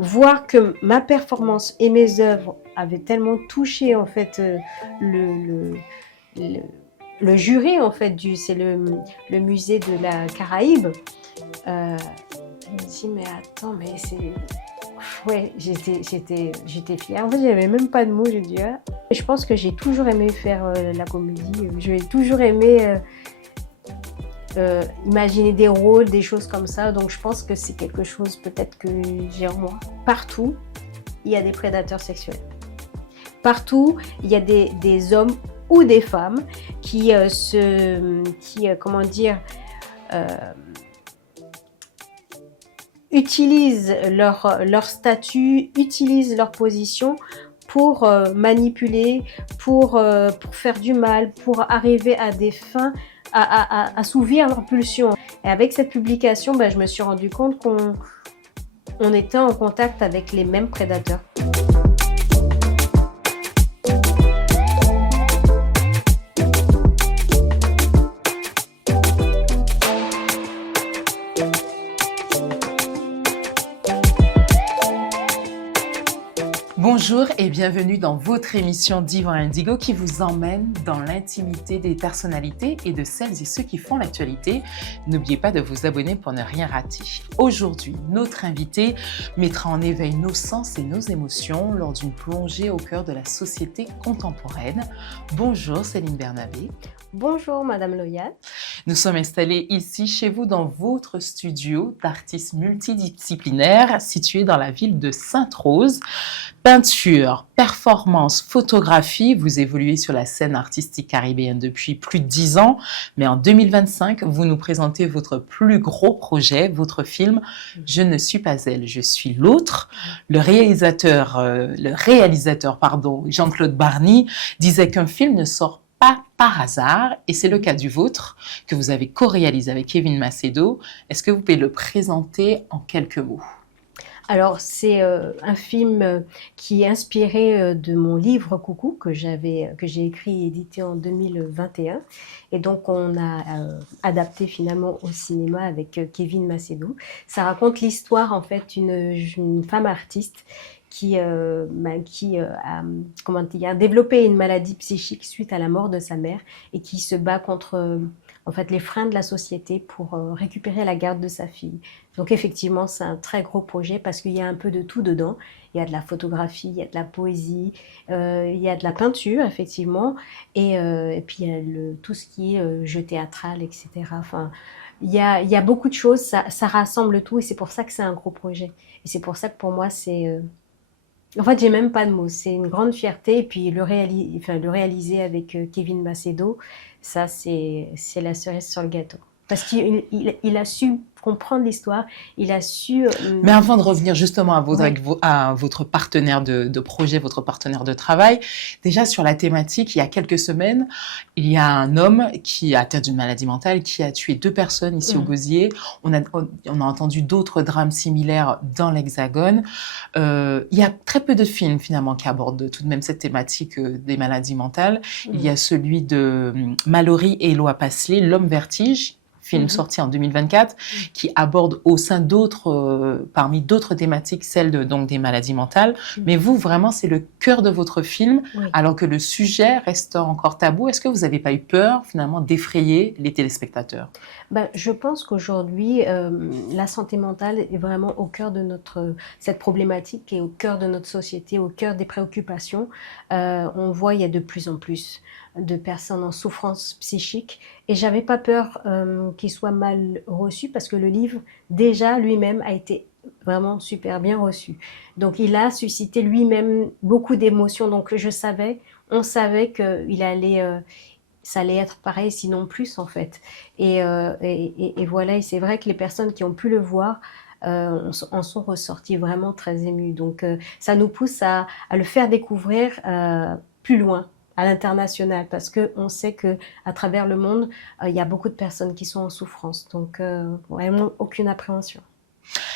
voir que ma performance et mes œuvres avaient tellement touché en fait le, le, le jury en fait c'est le musée de la Caraïbe. Je me dis mais attends mais c'est ouais j'étais fière. En fait j'avais même pas de mots. Je dis ah. Je pense que j'ai toujours aimé faire la comédie. J'ai toujours aimé imaginer des rôles, des choses comme ça. Donc je pense que c'est quelque chose peut-être que j'ai en moi. Partout, il y a des prédateurs sexuels. Partout, il y a des hommes ou des femmes qui, comment dire, utilisent leur statut, utilisent leur position pour manipuler, pour faire du mal, pour arriver à des fins, à assouvir leurs pulsions. Et avec cette publication, je me suis rendu compte qu'on était en contact avec les mêmes prédateurs. Bonjour et bienvenue dans votre émission Divan Indigo qui vous emmène dans l'intimité des personnalités et de celles et ceux qui font l'actualité. N'oubliez pas de vous abonner pour ne rien rater. Aujourd'hui, notre invité mettra en éveil nos sens et nos émotions lors d'une plongée au cœur de la société contemporaine. Bonjour Céline Bernabé. Bonjour Madame Loyal. Nous sommes installés ici chez vous dans votre studio d'artistes multidisciplinaires situé dans la ville de Sainte-Rose. Peinture, performance, photographie, vous évoluez sur la scène artistique caribéenne depuis plus de 10 ans, mais en 2025, vous nous présentez votre plus gros projet, votre film « Je ne suis pas elle, je suis l'autre ». Le réalisateur, Jean-Claude Barny, disait qu'un film ne sort pas par hasard, et c'est le cas du vôtre, que vous avez co-réalisé avec Kevin Macedo. Est-ce que vous pouvez le présenter en quelques mots ? Alors, c'est un film qui est inspiré de mon livre Coucou que j'ai écrit et édité en 2021. Et donc, on a adapté finalement au cinéma avec Kevin Macedo. Ça raconte l'histoire, en fait, d'une femme artiste qui a développé une maladie psychique suite à la mort de sa mère et qui se bat contre en fait, les freins de la société pour récupérer la garde de sa fille. Donc effectivement, c'est un très gros projet parce qu'il y a un peu de tout dedans. Il y a de la photographie, il y a de la poésie, il y a de la peinture, effectivement, et puis il y a tout ce qui est jeu théâtral, etc. Enfin, il y a beaucoup de choses, ça rassemble tout et c'est pour ça que c'est un gros projet. Et c'est pour ça que pour moi, c'est... En fait, j'ai même pas de mots. C'est une grande fierté. Et puis, le réaliser avec Kevin Macedo, ça, c'est la cerise sur le gâteau. Parce qu'il a su comprendre l'histoire, il a su... Mais avant de revenir justement à votre partenaire de projet, votre partenaire de travail, déjà sur la thématique, il y a quelques semaines, il y a un homme qui a atteint d'une maladie mentale, qui a tué 2 personnes ici au Gosier. On a entendu d'autres drames similaires dans l'Hexagone. Il y a très peu de films finalement qui abordent tout de même cette thématique des maladies mentales. Il y a celui de Mallory et Éloi Pasley, L'homme vertige, film sorti en 2024, qui aborde au sein parmi d'autres thématiques, celle donc des maladies mentales. Mais vous, vraiment, c'est le cœur de votre film, alors que le sujet reste encore tabou. Est-ce que vous n'avez pas eu peur, finalement, d'effrayer les téléspectateurs ? Je pense qu'aujourd'hui, la santé mentale est vraiment au cœur de cette problématique et au cœur de notre société, au cœur des préoccupations. On voit, il y a de plus en plus de personnes en souffrance psychique et j'avais pas peur qu'il soit mal reçu parce que le livre déjà lui-même a été vraiment super bien reçu. Donc il a suscité lui-même beaucoup d'émotions. Donc on savait que ça allait être pareil, sinon plus en fait. Et voilà, et c'est vrai que les personnes qui ont pu le voir en sont ressorties vraiment très émues. Donc ça nous pousse à le faire découvrir plus loin, à l'international, parce qu'on sait qu'à travers le monde, il y a beaucoup de personnes qui sont en souffrance. Donc, vraiment, aucune appréhension.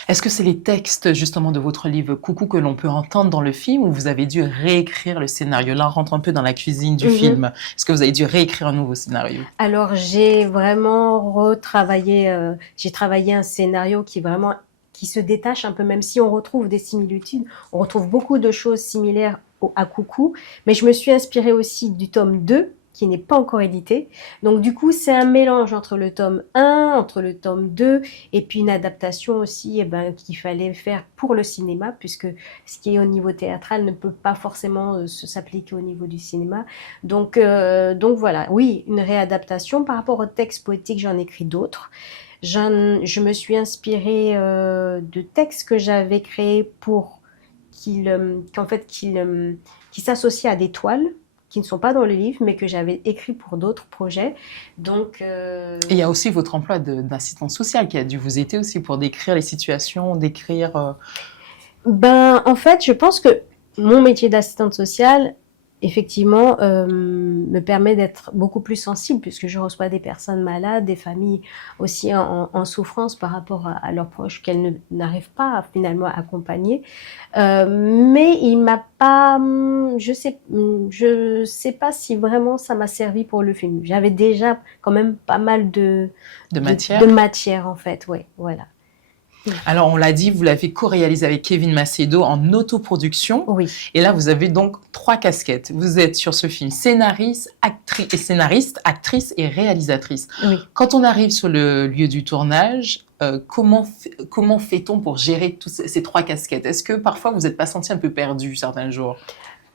Est-ce que c'est les textes justement de votre livre Coucou que l'on peut entendre dans le film ou vous avez dû réécrire le scénario ? Là, on rentre un peu dans la cuisine du film. Est-ce que vous avez dû réécrire un nouveau scénario ? Alors, j'ai vraiment j'ai travaillé un scénario qui qui se détache un peu, même si on retrouve des similitudes, on retrouve beaucoup de choses similaires à Coucou, mais je me suis inspirée aussi du tome 2, qui n'est pas encore édité. Donc du coup, c'est un mélange entre le tome 1, entre le tome 2, et puis une adaptation aussi qu'il fallait faire pour le cinéma, puisque ce qui est au niveau théâtral ne peut pas forcément s'appliquer au niveau du cinéma. Donc voilà, oui, une réadaptation. Par rapport au texte poétique, j'en écris d'autres. Je me suis inspirée de textes que j'avais créés pour qui s'associent à des toiles qui ne sont pas dans le livre, mais que j'avais écrit pour d'autres projets. Donc, Et il y a aussi votre emploi d'assistante sociale qui a dû vous aider aussi pour décrire les situations, décrire... En fait, je pense que mon métier d'assistante sociale, effectivement, me permet d'être beaucoup plus sensible puisque je reçois des personnes malades, des familles aussi en souffrance par rapport à leurs proches qu'elles n'arrivent pas finalement à accompagner. Mais il m'a pas, je sais pas si vraiment ça m'a servi pour le film. J'avais déjà quand même pas mal de matière en fait, ouais, voilà. Alors, on l'a dit, vous l'avez co-réalisé avec Kevin Macedo en autoproduction. Oui. Et là, vous avez donc 3 casquettes. Vous êtes sur ce film scénariste, actrice et réalisatrice. Oui. Quand on arrive sur le lieu du tournage, comment fait-on pour gérer toutes ces 3 casquettes? Est-ce que parfois, vous n'êtes pas senti un peu perdu certains jours?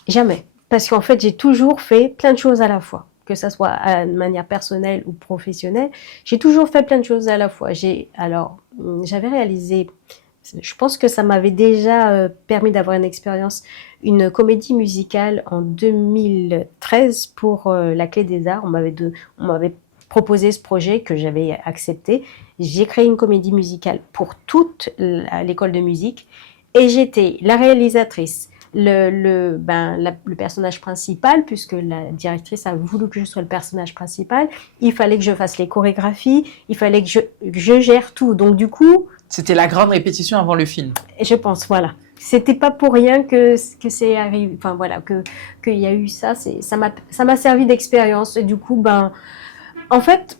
Jamais. Parce qu'en fait, j'ai toujours fait plein de choses à la fois, que ça soit de manière personnelle ou professionnelle. J'ai toujours fait plein de choses à la fois. J'avais réalisé, je pense que ça m'avait déjà permis d'avoir une expérience, une comédie musicale en 2013 pour La Clé des Arts. On m'avait proposé ce projet que j'avais accepté. J'ai créé une comédie musicale pour toute l'école de musique et j'étais la réalisatrice, le personnage principal, puisque la directrice a voulu que je sois le personnage principal. Il fallait que je fasse les chorégraphies, il fallait que je gère tout. Donc du coup... C'était la grande répétition avant le film. Je pense, voilà. C'était pas pour rien que c'est arrivé, enfin voilà, qu'il y a eu ça. Ça m'a servi d'expérience. Et du coup, en fait,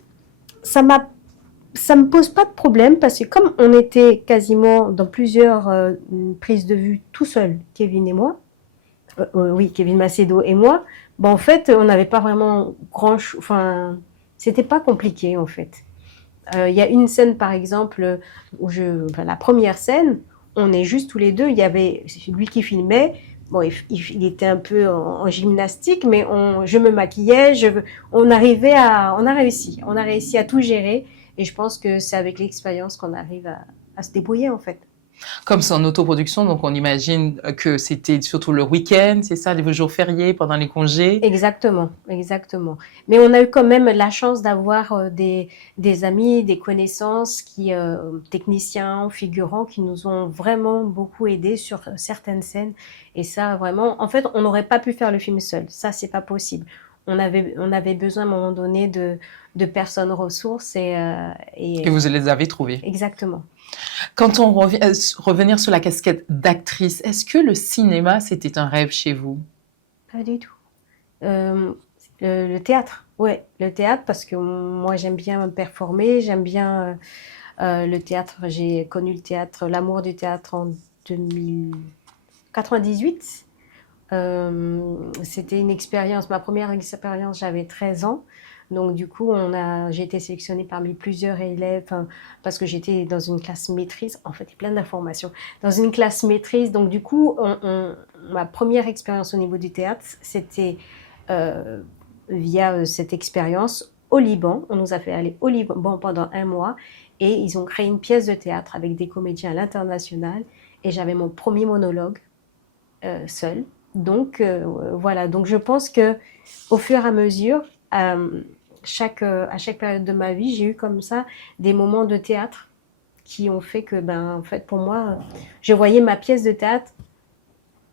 ça me pose pas de problème parce que comme on était quasiment dans plusieurs prises de vue tout seul, Kevin et moi, oui, Kevin Macedo et moi, en fait, on n'avait pas vraiment enfin, c'était pas compliqué en fait. Il y a une scène par exemple où la première scène, on est juste tous les deux. C'est lui qui filmait. Bon, il était un peu en gymnastique, mais je me maquillais. On a réussi à tout gérer. Et je pense que c'est avec l'expérience qu'on arrive à se débrouiller, en fait. Comme c'est en autoproduction, donc on imagine que c'était surtout le week-end, c'est ça, les jours fériés, pendant les congés? Exactement, exactement. Mais on a eu quand même la chance d'avoir des amis, des connaissances, techniciens, figurants, qui nous ont vraiment beaucoup aidés sur certaines scènes. Et ça, vraiment, en fait, on n'aurait pas pu faire le film seul. Ça, c'est pas possible. On avait besoin à un moment donné de personnes ressources Et vous les avez trouvées. Exactement. Quand on revenir sur la casquette d'actrice, est-ce que le cinéma, c'était un rêve chez vous? Pas du tout. Le théâtre, ouais, le théâtre, parce que moi, j'aime bien performer, j'aime bien le théâtre. J'ai connu le théâtre, l'amour du théâtre en 1998. C'était une expérience, ma première expérience, j'avais 13 ans. Donc du coup, j'ai été sélectionnée parmi plusieurs élèves parce que j'étais dans une classe maîtrise. En fait, il y a plein d'informations. Dans une classe maîtrise, donc du coup, ma première expérience au niveau du théâtre, c'était via cette expérience au Liban. On nous a fait aller au Liban pendant 1 mois et ils ont créé une pièce de théâtre avec des comédiens à l'international et j'avais mon premier monologue seul. Donc voilà, donc je pense que au fur et à mesure, à chaque période de ma vie, j'ai eu comme ça des moments de théâtre qui ont fait que, en fait, pour moi, je voyais ma pièce de théâtre,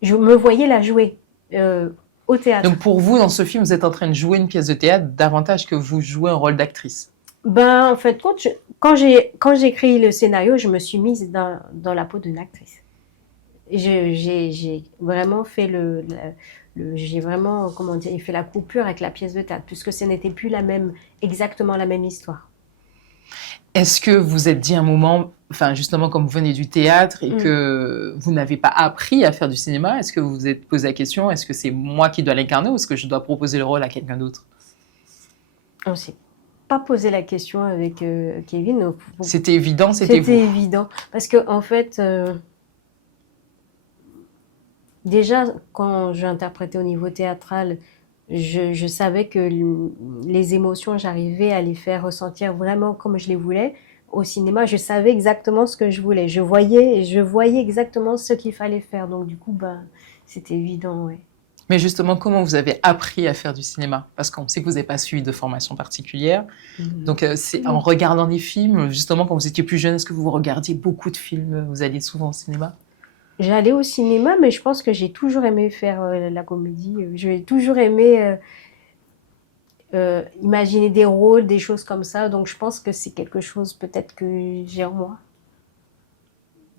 je me voyais la jouer au théâtre. Donc pour vous, dans ce film, vous êtes en train de jouer une pièce de théâtre davantage que vous jouez un rôle d'actrice? En fait, quand j'ai écrit le scénario, je me suis mise dans la peau d'une actrice. J'ai vraiment fait j'ai vraiment, comment dire, fait la coupure avec la pièce de théâtre, puisque ce n'était plus exactement la même histoire. Est-ce que vous êtes dit un moment, enfin justement comme vous venez du théâtre et Mm. que vous n'avez pas appris à faire du cinéma, est-ce que vous vous êtes posé la question, est-ce que c'est moi qui dois l'incarner ou est-ce que je dois proposer le rôle à quelqu'un d'autre? On ne s'est pas posé la question avec Kevin. C'était évident, c'était vous. C'était évident. Parce que, en fait, déjà, quand j'interprétais au niveau théâtral, je savais que les émotions, j'arrivais à les faire ressentir vraiment comme je les voulais. Au cinéma, je savais exactement ce que je voulais. Je voyais exactement ce qu'il fallait faire. Donc, du coup, ben, c'était évident, ouais. Mais justement, comment vous avez appris à faire du cinéma? Parce qu'on sait que vous n'avez pas suivi de formation particulière. Donc, c'est en regardant des films, justement, quand vous étiez plus jeune, est-ce que vous regardiez beaucoup de films? Vous alliez souvent au cinéma? J'allais au cinéma, mais je pense que j'ai toujours aimé faire la comédie. J'ai toujours aimé imaginer des rôles, des choses comme ça. Donc, je pense que c'est quelque chose peut-être que j'ai en moi.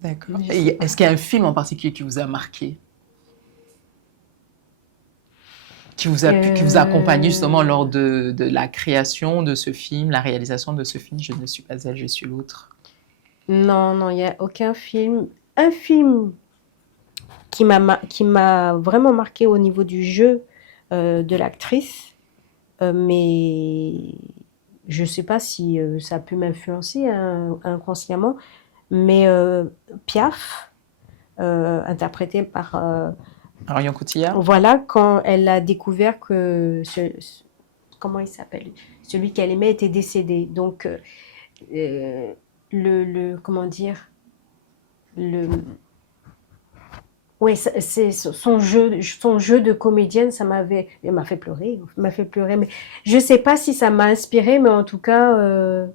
D'accord. Je sais pas. Est-ce qu'il y a un film en particulier qui vous a marqué? Qui vous a accompagné justement lors de la création de ce film, la réalisation de ce film, Je ne suis pas elle, je suis l'autre? Non, non, il n'y a aucun film. Un film qui m'a vraiment marqué au niveau du jeu de l'actrice, mais je ne sais pas si ça a pu m'influencer inconsciemment, mais Piaf, interprétée par Marion Cotillard? voilà, quand elle a découvert que comment il s'appelle, celui qu'elle aimait était décédé. Donc comment dire, le oui, c'est son jeu de comédienne, elle m'a fait pleurer, mais je sais pas si ça m'a inspirée, mais en tout cas,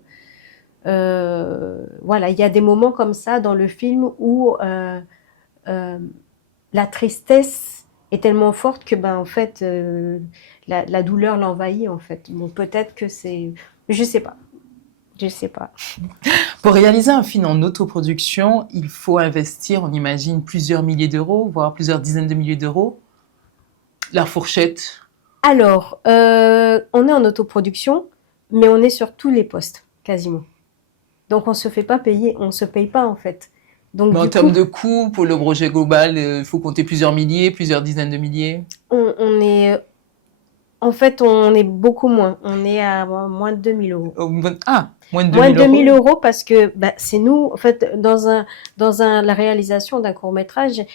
voilà, il y a des moments comme ça dans le film où euh, la tristesse est tellement forte que, ben, en fait, la douleur l'envahit, en fait. Bon, peut-être que c'est, je sais pas, je sais pas. Pour réaliser un film en autoproduction, il faut investir, on imagine, plusieurs milliers d'euros, voire plusieurs dizaines de milliers d'euros. La fourchette? Alors, on est en autoproduction, mais on est sur tous les postes, quasiment. Donc, on se fait pas payer, on se paye pas, en fait. Donc, Mais en du termes coup, de coût, pour le projet global, il faut compter plusieurs milliers, plusieurs dizaines de milliers. on est, en fait, on est beaucoup moins. On est à moins de 2000 euros. Ah, moins de Moins de 2000 2000 euros. euros parce que bah, c'est nous, en fait, la réalisation d'un court-métrage,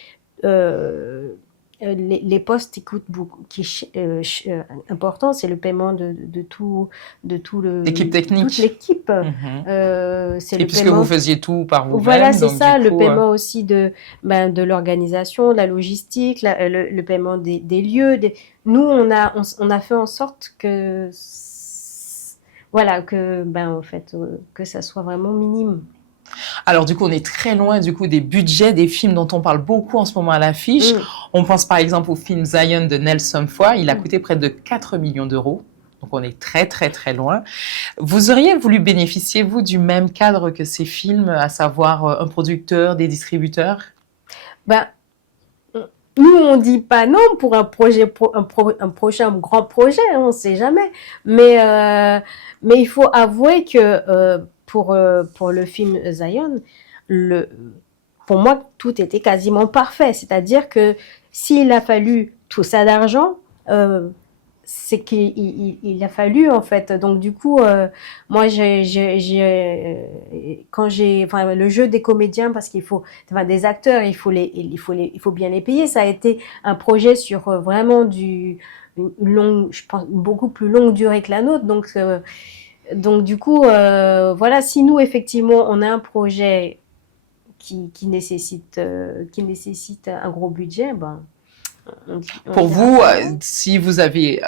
les postes qui coûtent beaucoup, important, c'est le paiement de tout L'équipe technique. toute l'équipe. C'est Et le puisque paiement. vous faisiez tout par vous-même, Voilà, c'est donc ça, du le coup, paiement aussi de l'organisation, de la logistique, le paiement des lieux. Nous, on a fait en sorte que, voilà, que, ben, en fait, que ça soit vraiment minime. alors du coup, on est très loin du coup des budgets des films dont on parle beaucoup en ce moment à l'affiche. On pense par exemple au film Zion de Nelson Foy. Il a coûté près de 4 millions d'euros. Donc on est très très très loin. Vous auriez voulu bénéficier, vous, du même cadre que ces films, à savoir un producteur, des distributeurs? Ben, nous, on dit pas non pour un projet, un prochain grand projet, hein, on sait jamais. Mais il faut avouer que pour le film Zion, pour moi, tout était quasiment parfait. C'est-à-dire que s'il a fallu tout ça d'argent, c'est qu'il a fallu, en fait. Donc, du coup, moi, enfin, le jeu des comédiens, parce qu'il faut, enfin, des acteurs, il faut bien les payer. Ça a été un projet sur vraiment une longue, je pense, beaucoup plus longue durée que la nôtre. Donc du coup, voilà, si nous, effectivement, on a un projet qui nécessite un gros budget, ben, Pour vous, si vous avez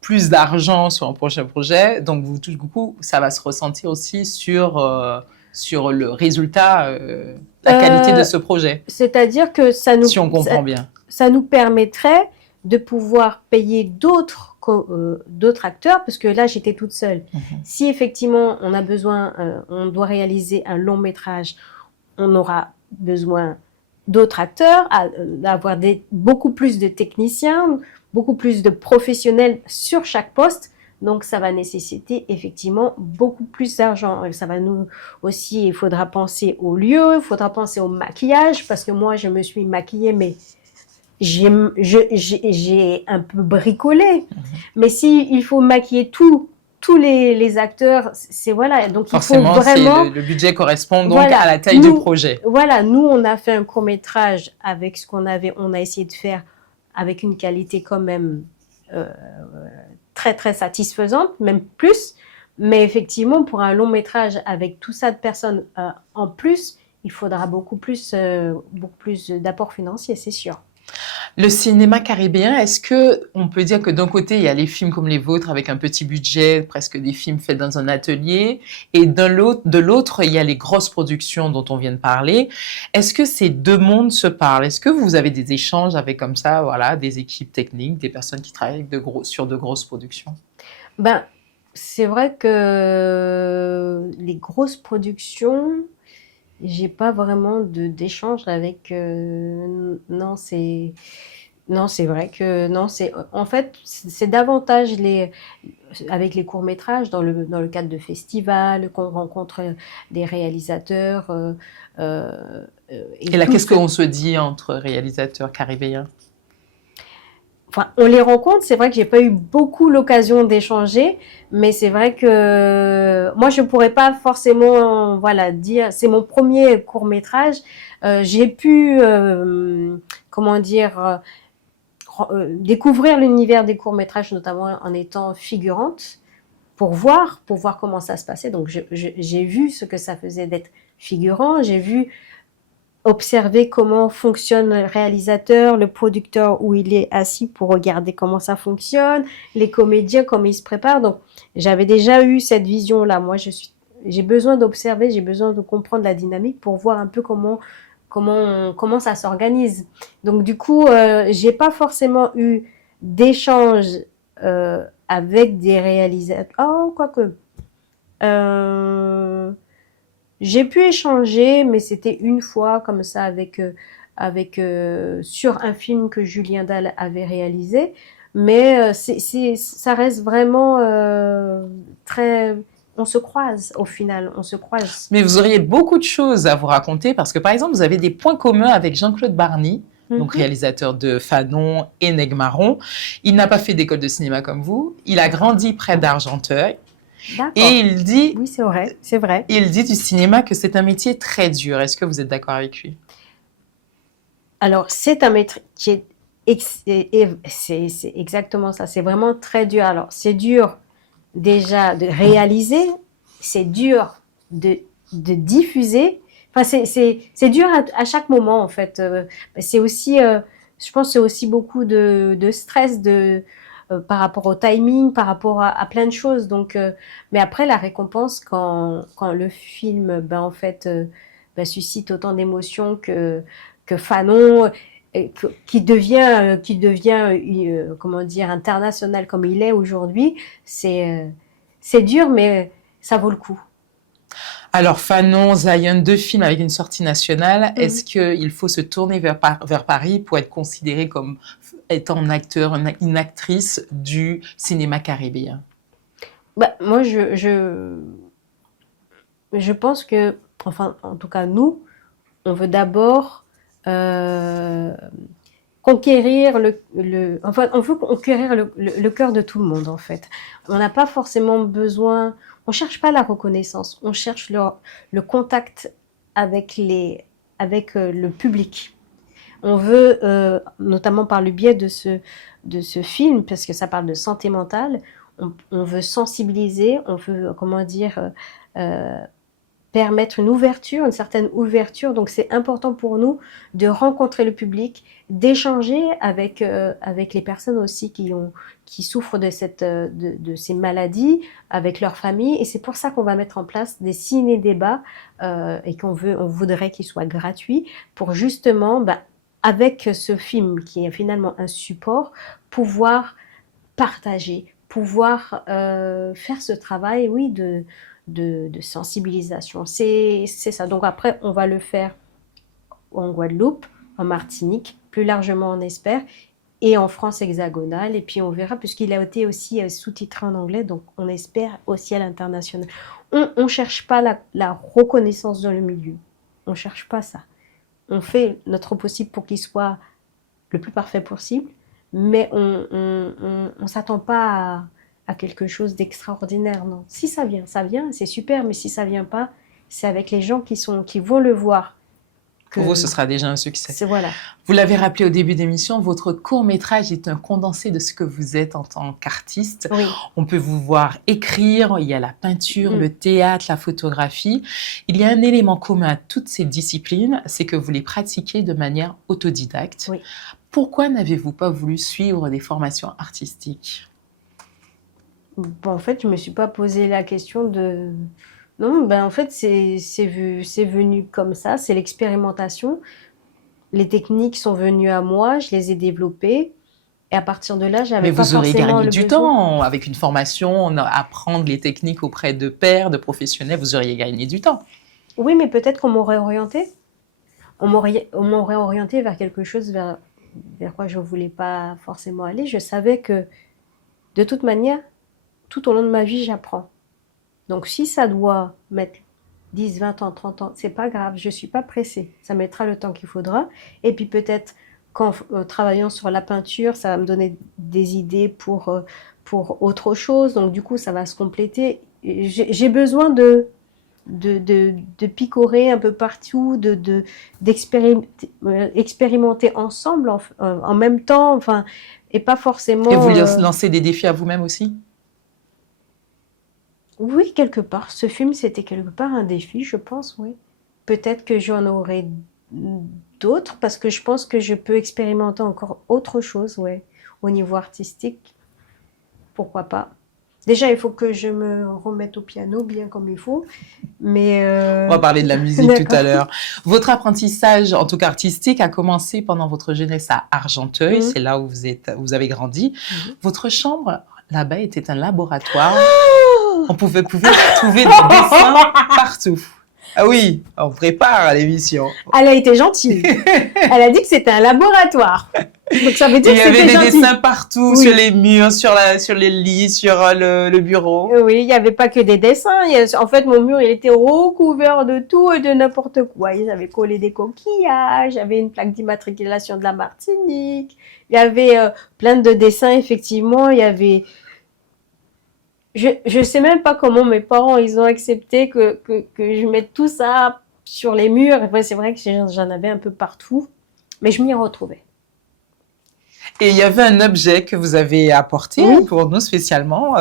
plus d'argent sur un prochain projet, donc vous, du coup, ça va se ressentir aussi sur le résultat, la qualité de ce projet. C'est-à-dire que si on comprend bien. Ça nous permettrait de pouvoir payer d'autres acteurs, parce que là, j'étais toute seule. Si effectivement, on a besoin, on doit réaliser un long métrage, on aura besoin d'autres acteurs, d'avoir beaucoup plus de techniciens, beaucoup plus de professionnels sur chaque poste. Donc, ça va nécessiter effectivement beaucoup plus d'argent. Ça va nous aussi, il faudra penser au lieu, il faudra penser au maquillage, parce que moi, je me suis maquillée, mais j'ai un peu bricolé. Mais si il faut maquiller tous les acteurs, c'est voilà. Donc, Forcément, il faut vraiment. le budget correspond donc Voilà, à la taille du projet. Voilà, nous, on a fait un court-métrage avec ce qu'on avait, on a essayé de faire avec une qualité quand même très, très satisfaisante, même plus. Mais effectivement, pour un long-métrage avec tout ça de personnes en plus, il faudra beaucoup plus d'apports financiers, c'est sûr. Le cinéma caribéen, est-ce que on peut dire que d'un côté, il y a les films comme les vôtres avec un petit budget, presque des films faits dans un atelier, et de l'autre, il y a les grosses productions dont on vient de parler. Est-ce que ces deux mondes se parlent? Est-ce que vous avez des échanges avec comme ça, voilà, des équipes techniques, des personnes qui travaillent sur de grosses productions? Ben, c'est vrai que les grosses productions, j'ai pas vraiment d'échange avec. Non, c'est vrai que non, c'est en fait c'est davantage avec les courts-métrages dans le cadre de festivals qu'on rencontre des réalisateurs Et là, qu'est-ce qu'on se dit entre réalisateurs caribéens? Enfin, on les rencontre, c'est vrai que j'ai pas eu beaucoup l'occasion d'échanger, mais c'est vrai que moi je pourrais pas forcément voilà dire c'est mon premier court-métrage. J'ai pu comment dire découvrir l'univers des courts-métrages, notamment en étant figurante, pour voir comment ça se passait. Donc, j'ai vu ce que ça faisait d'être figurant, j'ai vu observer comment fonctionne le réalisateur, le producteur, où il est assis pour regarder comment ça fonctionne, les comédiens, comment ils se préparent. Donc, j'avais déjà eu cette vision-là. Moi, j'ai besoin d'observer, j'ai besoin de comprendre la dynamique pour voir un peu comment ça s'organise. Donc du coup, j'ai pas forcément eu d'échange avec des réalisateurs. Oh, quoique. Euh, j'ai pu échanger, mais c'était une fois comme ça sur un film que Julien Dalle avait réalisé. Mais ça reste vraiment très. On se croise au final, on se croise. Mais vous auriez beaucoup de choses à vous raconter parce que, par exemple, vous avez des points communs avec Jean-Claude Barny, donc réalisateur de Fanon et Nègre Marron. Il n'a pas fait d'école de cinéma comme vous. Il a grandi près d'Argenteuil. Et il dit, oui, c'est vrai, c'est vrai. Il dit du cinéma que c'est un métier très dur. Est-ce que vous êtes d'accord avec lui? Alors, c'est un métier c'est exactement ça. C'est vraiment très dur. Alors, c'est dur déjà de réaliser, c'est dur de diffuser. Enfin, c'est dur à chaque moment, en fait. C'est aussi, je pense, c'est aussi beaucoup de stress par rapport au timing, par rapport à plein de choses. Donc, mais après, la récompense, quand le film, ben, en fait, ben, suscite autant d'émotions que Fanon, qui devient comment dire, international comme il est aujourd'hui, c'est dur, mais ça vaut le coup. Alors, Fanon, Zion, deux films avec une sortie nationale. Est-ce qu'il faut se tourner vers Paris pour être considéré comme étant un acteur, une actrice du cinéma caribéen? Bah, moi, je pense que, enfin, en tout cas, nous, on veut d'abord conquérir enfin, on veut conquérir le cœur de tout le monde, en fait. On n'a pas forcément besoin, on cherche pas la reconnaissance, on cherche le contact avec le public. On veut, notamment par le biais de ce film, parce que ça parle de santé mentale, on veut sensibiliser, on veut, comment dire, permettre une certaine ouverture. Donc c'est important pour nous de rencontrer le public, d'échanger avec les personnes aussi qui souffrent de ces maladies, avec leurs familles. Et c'est pour ça qu'on va mettre en place des ciné-débats et on voudrait qu'ils soient gratuits pour justement, bah, avec ce film qui est finalement un support, pouvoir partager, pouvoir faire ce travail, oui, de sensibilisation. C'est ça. Donc après, on va le faire en Guadeloupe, en Martinique, plus largement on espère, et en France hexagonale. Et puis on verra, puisqu'il a été aussi sous-titré en anglais, donc on espère aussi à l'international. On ne cherche pas la reconnaissance dans le milieu. On ne cherche pas ça. On fait notre possible pour qu'il soit le plus parfait possible, mais on ne s'attend pas à quelque chose d'extraordinaire, non. Si ça vient, c'est super, mais si ça vient pas, c'est avec les gens qui vont le voir. Pour vous, ce sera déjà un succès. Voilà. Vous l'avez rappelé au début d'émission, votre court-métrage est un condensé de ce que vous êtes en tant qu'artiste. Oui. On peut vous voir écrire, il y a la peinture, le théâtre, la photographie. Il y a un élément commun à toutes ces disciplines, c'est que vous les pratiquez de manière autodidacte. Oui. Pourquoi n'avez-vous pas voulu suivre des formations artistiques? Bon, en fait, je ne me suis pas posé la question de... Non, en fait, c'est venu comme ça, c'est l'expérimentation. Les techniques sont venues à moi, je les ai développées. Et à partir de là, j'avais pas forcément le besoin. Mais vous auriez gagné du temps avec une formation, apprendre les techniques auprès de pairs, de professionnels, vous auriez gagné du temps. Oui, mais peut-être qu'on m'aurait orienté. On m'aurait orienté vers quelque chose vers quoi je ne voulais pas forcément aller. Je savais que, de toute manière, tout au long de ma vie, j'apprends. Donc, si ça doit mettre 10, 20 ans, 30 ans, c'est pas grave, je suis pas pressée. Ça mettra le temps qu'il faudra. Et puis peut-être qu'en travaillant sur la peinture, ça va me donner des idées pour autre chose. Donc, du coup, ça va se compléter. J'ai besoin de picorer un peu partout, d'expérimenter ensemble en même temps, enfin, et pas forcément... Et vous lancez des défis à vous-même aussi? Oui, quelque part. Ce film, c'était quelque part un défi, je pense, oui. Peut-être que j'en aurai d'autres, parce que je pense que je peux expérimenter encore autre chose, ouais, au niveau artistique. Pourquoi pas? Déjà, il faut que je me remette au piano bien comme il faut, mais... On va parler de la musique tout à l'heure. Votre apprentissage, en tout cas artistique, a commencé pendant votre jeunesse à Argenteuil, c'est là où vous avez grandi. Votre chambre, là-bas, était un laboratoire. On pouvait trouver des dessins partout. Ah oui, on prépare l'émission. Elle a été gentille. Elle a dit que c'était un laboratoire. Donc ça veut dire que c'était gentil. Il y avait des dessins partout, sur les murs, sur les lits, sur le bureau. Oui, il n'y avait pas que des dessins. En fait, mon mur, il était recouvert de tout et de n'importe quoi. Ils avaient collé des coquillages, il y avait une plaque d'immatriculation de la Martinique, il y avait plein de dessins, effectivement. Il y avait... Je sais même pas comment mes parents, ils ont accepté que je mette tout ça sur les murs. Enfin, c'est vrai que j'en avais un peu partout, mais je m'y retrouvais. Et il y avait un objet que vous avez apporté pour nous spécialement,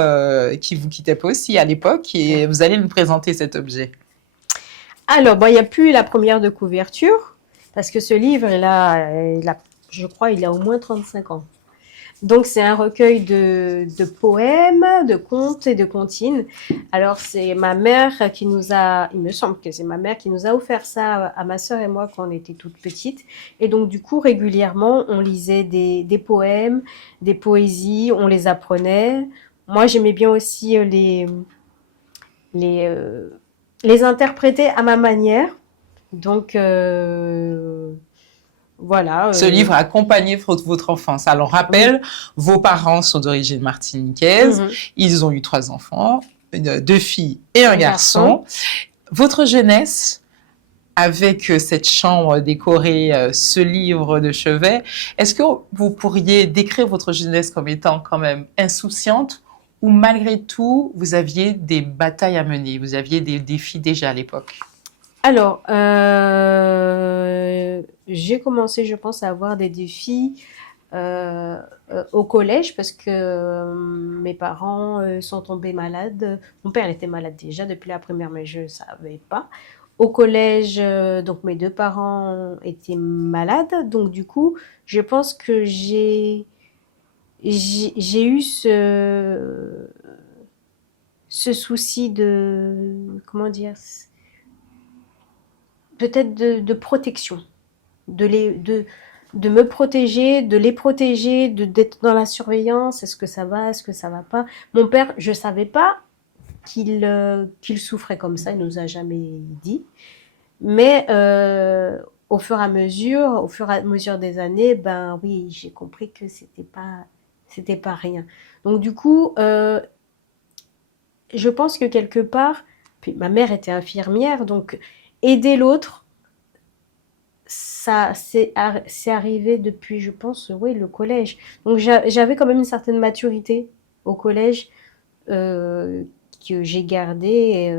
qui vous quittait pas aussi à l'époque, et vous allez nous présenter cet objet. Alors, il n'y a plus la première de couverture, parce que ce livre, je crois, il a au moins 35 ans. Donc, c'est un recueil de poèmes, de contes et de comptines. Alors, c'est ma mère il me semble que c'est ma mère qui nous a offert ça à ma sœur et moi quand on était toutes petites. Et donc, du coup, régulièrement, on lisait des poèmes, des poésies, on les apprenait. Moi, j'aimais bien aussi les interpréter à ma manière. Donc, voilà. Ce livre a accompagné votre enfance. Alors, rappel, vos parents sont d'origine martiniquaise. Ils ont eu 3 enfants, 2 filles et un garçon. Votre jeunesse, avec cette chambre décorée, ce livre de chevet, est-ce que vous pourriez décrire votre jeunesse comme étant quand même insouciante, ou malgré tout, vous aviez des batailles à mener, vous aviez des défis déjà à l'époque? Alors, j'ai commencé, je pense, à avoir des défis au collège parce que mes parents sont tombés malades. Mon père était malade déjà depuis la primaire, mais je ne savais pas. Au collège, donc mes 2 parents étaient malades. Donc, du coup, je pense que j'ai eu ce souci de... Comment dire? Peut-être de protection, de me protéger, de les protéger, d'être dans la surveillance. Est-ce que ça va, est-ce que ça va pas? Mon père, je savais pas qu'il souffrait comme ça, il nous a jamais dit. Mais au fur et à mesure des années, ben oui, j'ai compris que c'était pas rien. Donc du coup, je pense que quelque part, puis ma mère était infirmière, donc aider l'autre, ça c'est arrivé depuis, je pense, oui, le collège. Donc j'avais quand même une certaine maturité au collège euh, que j'ai gardé,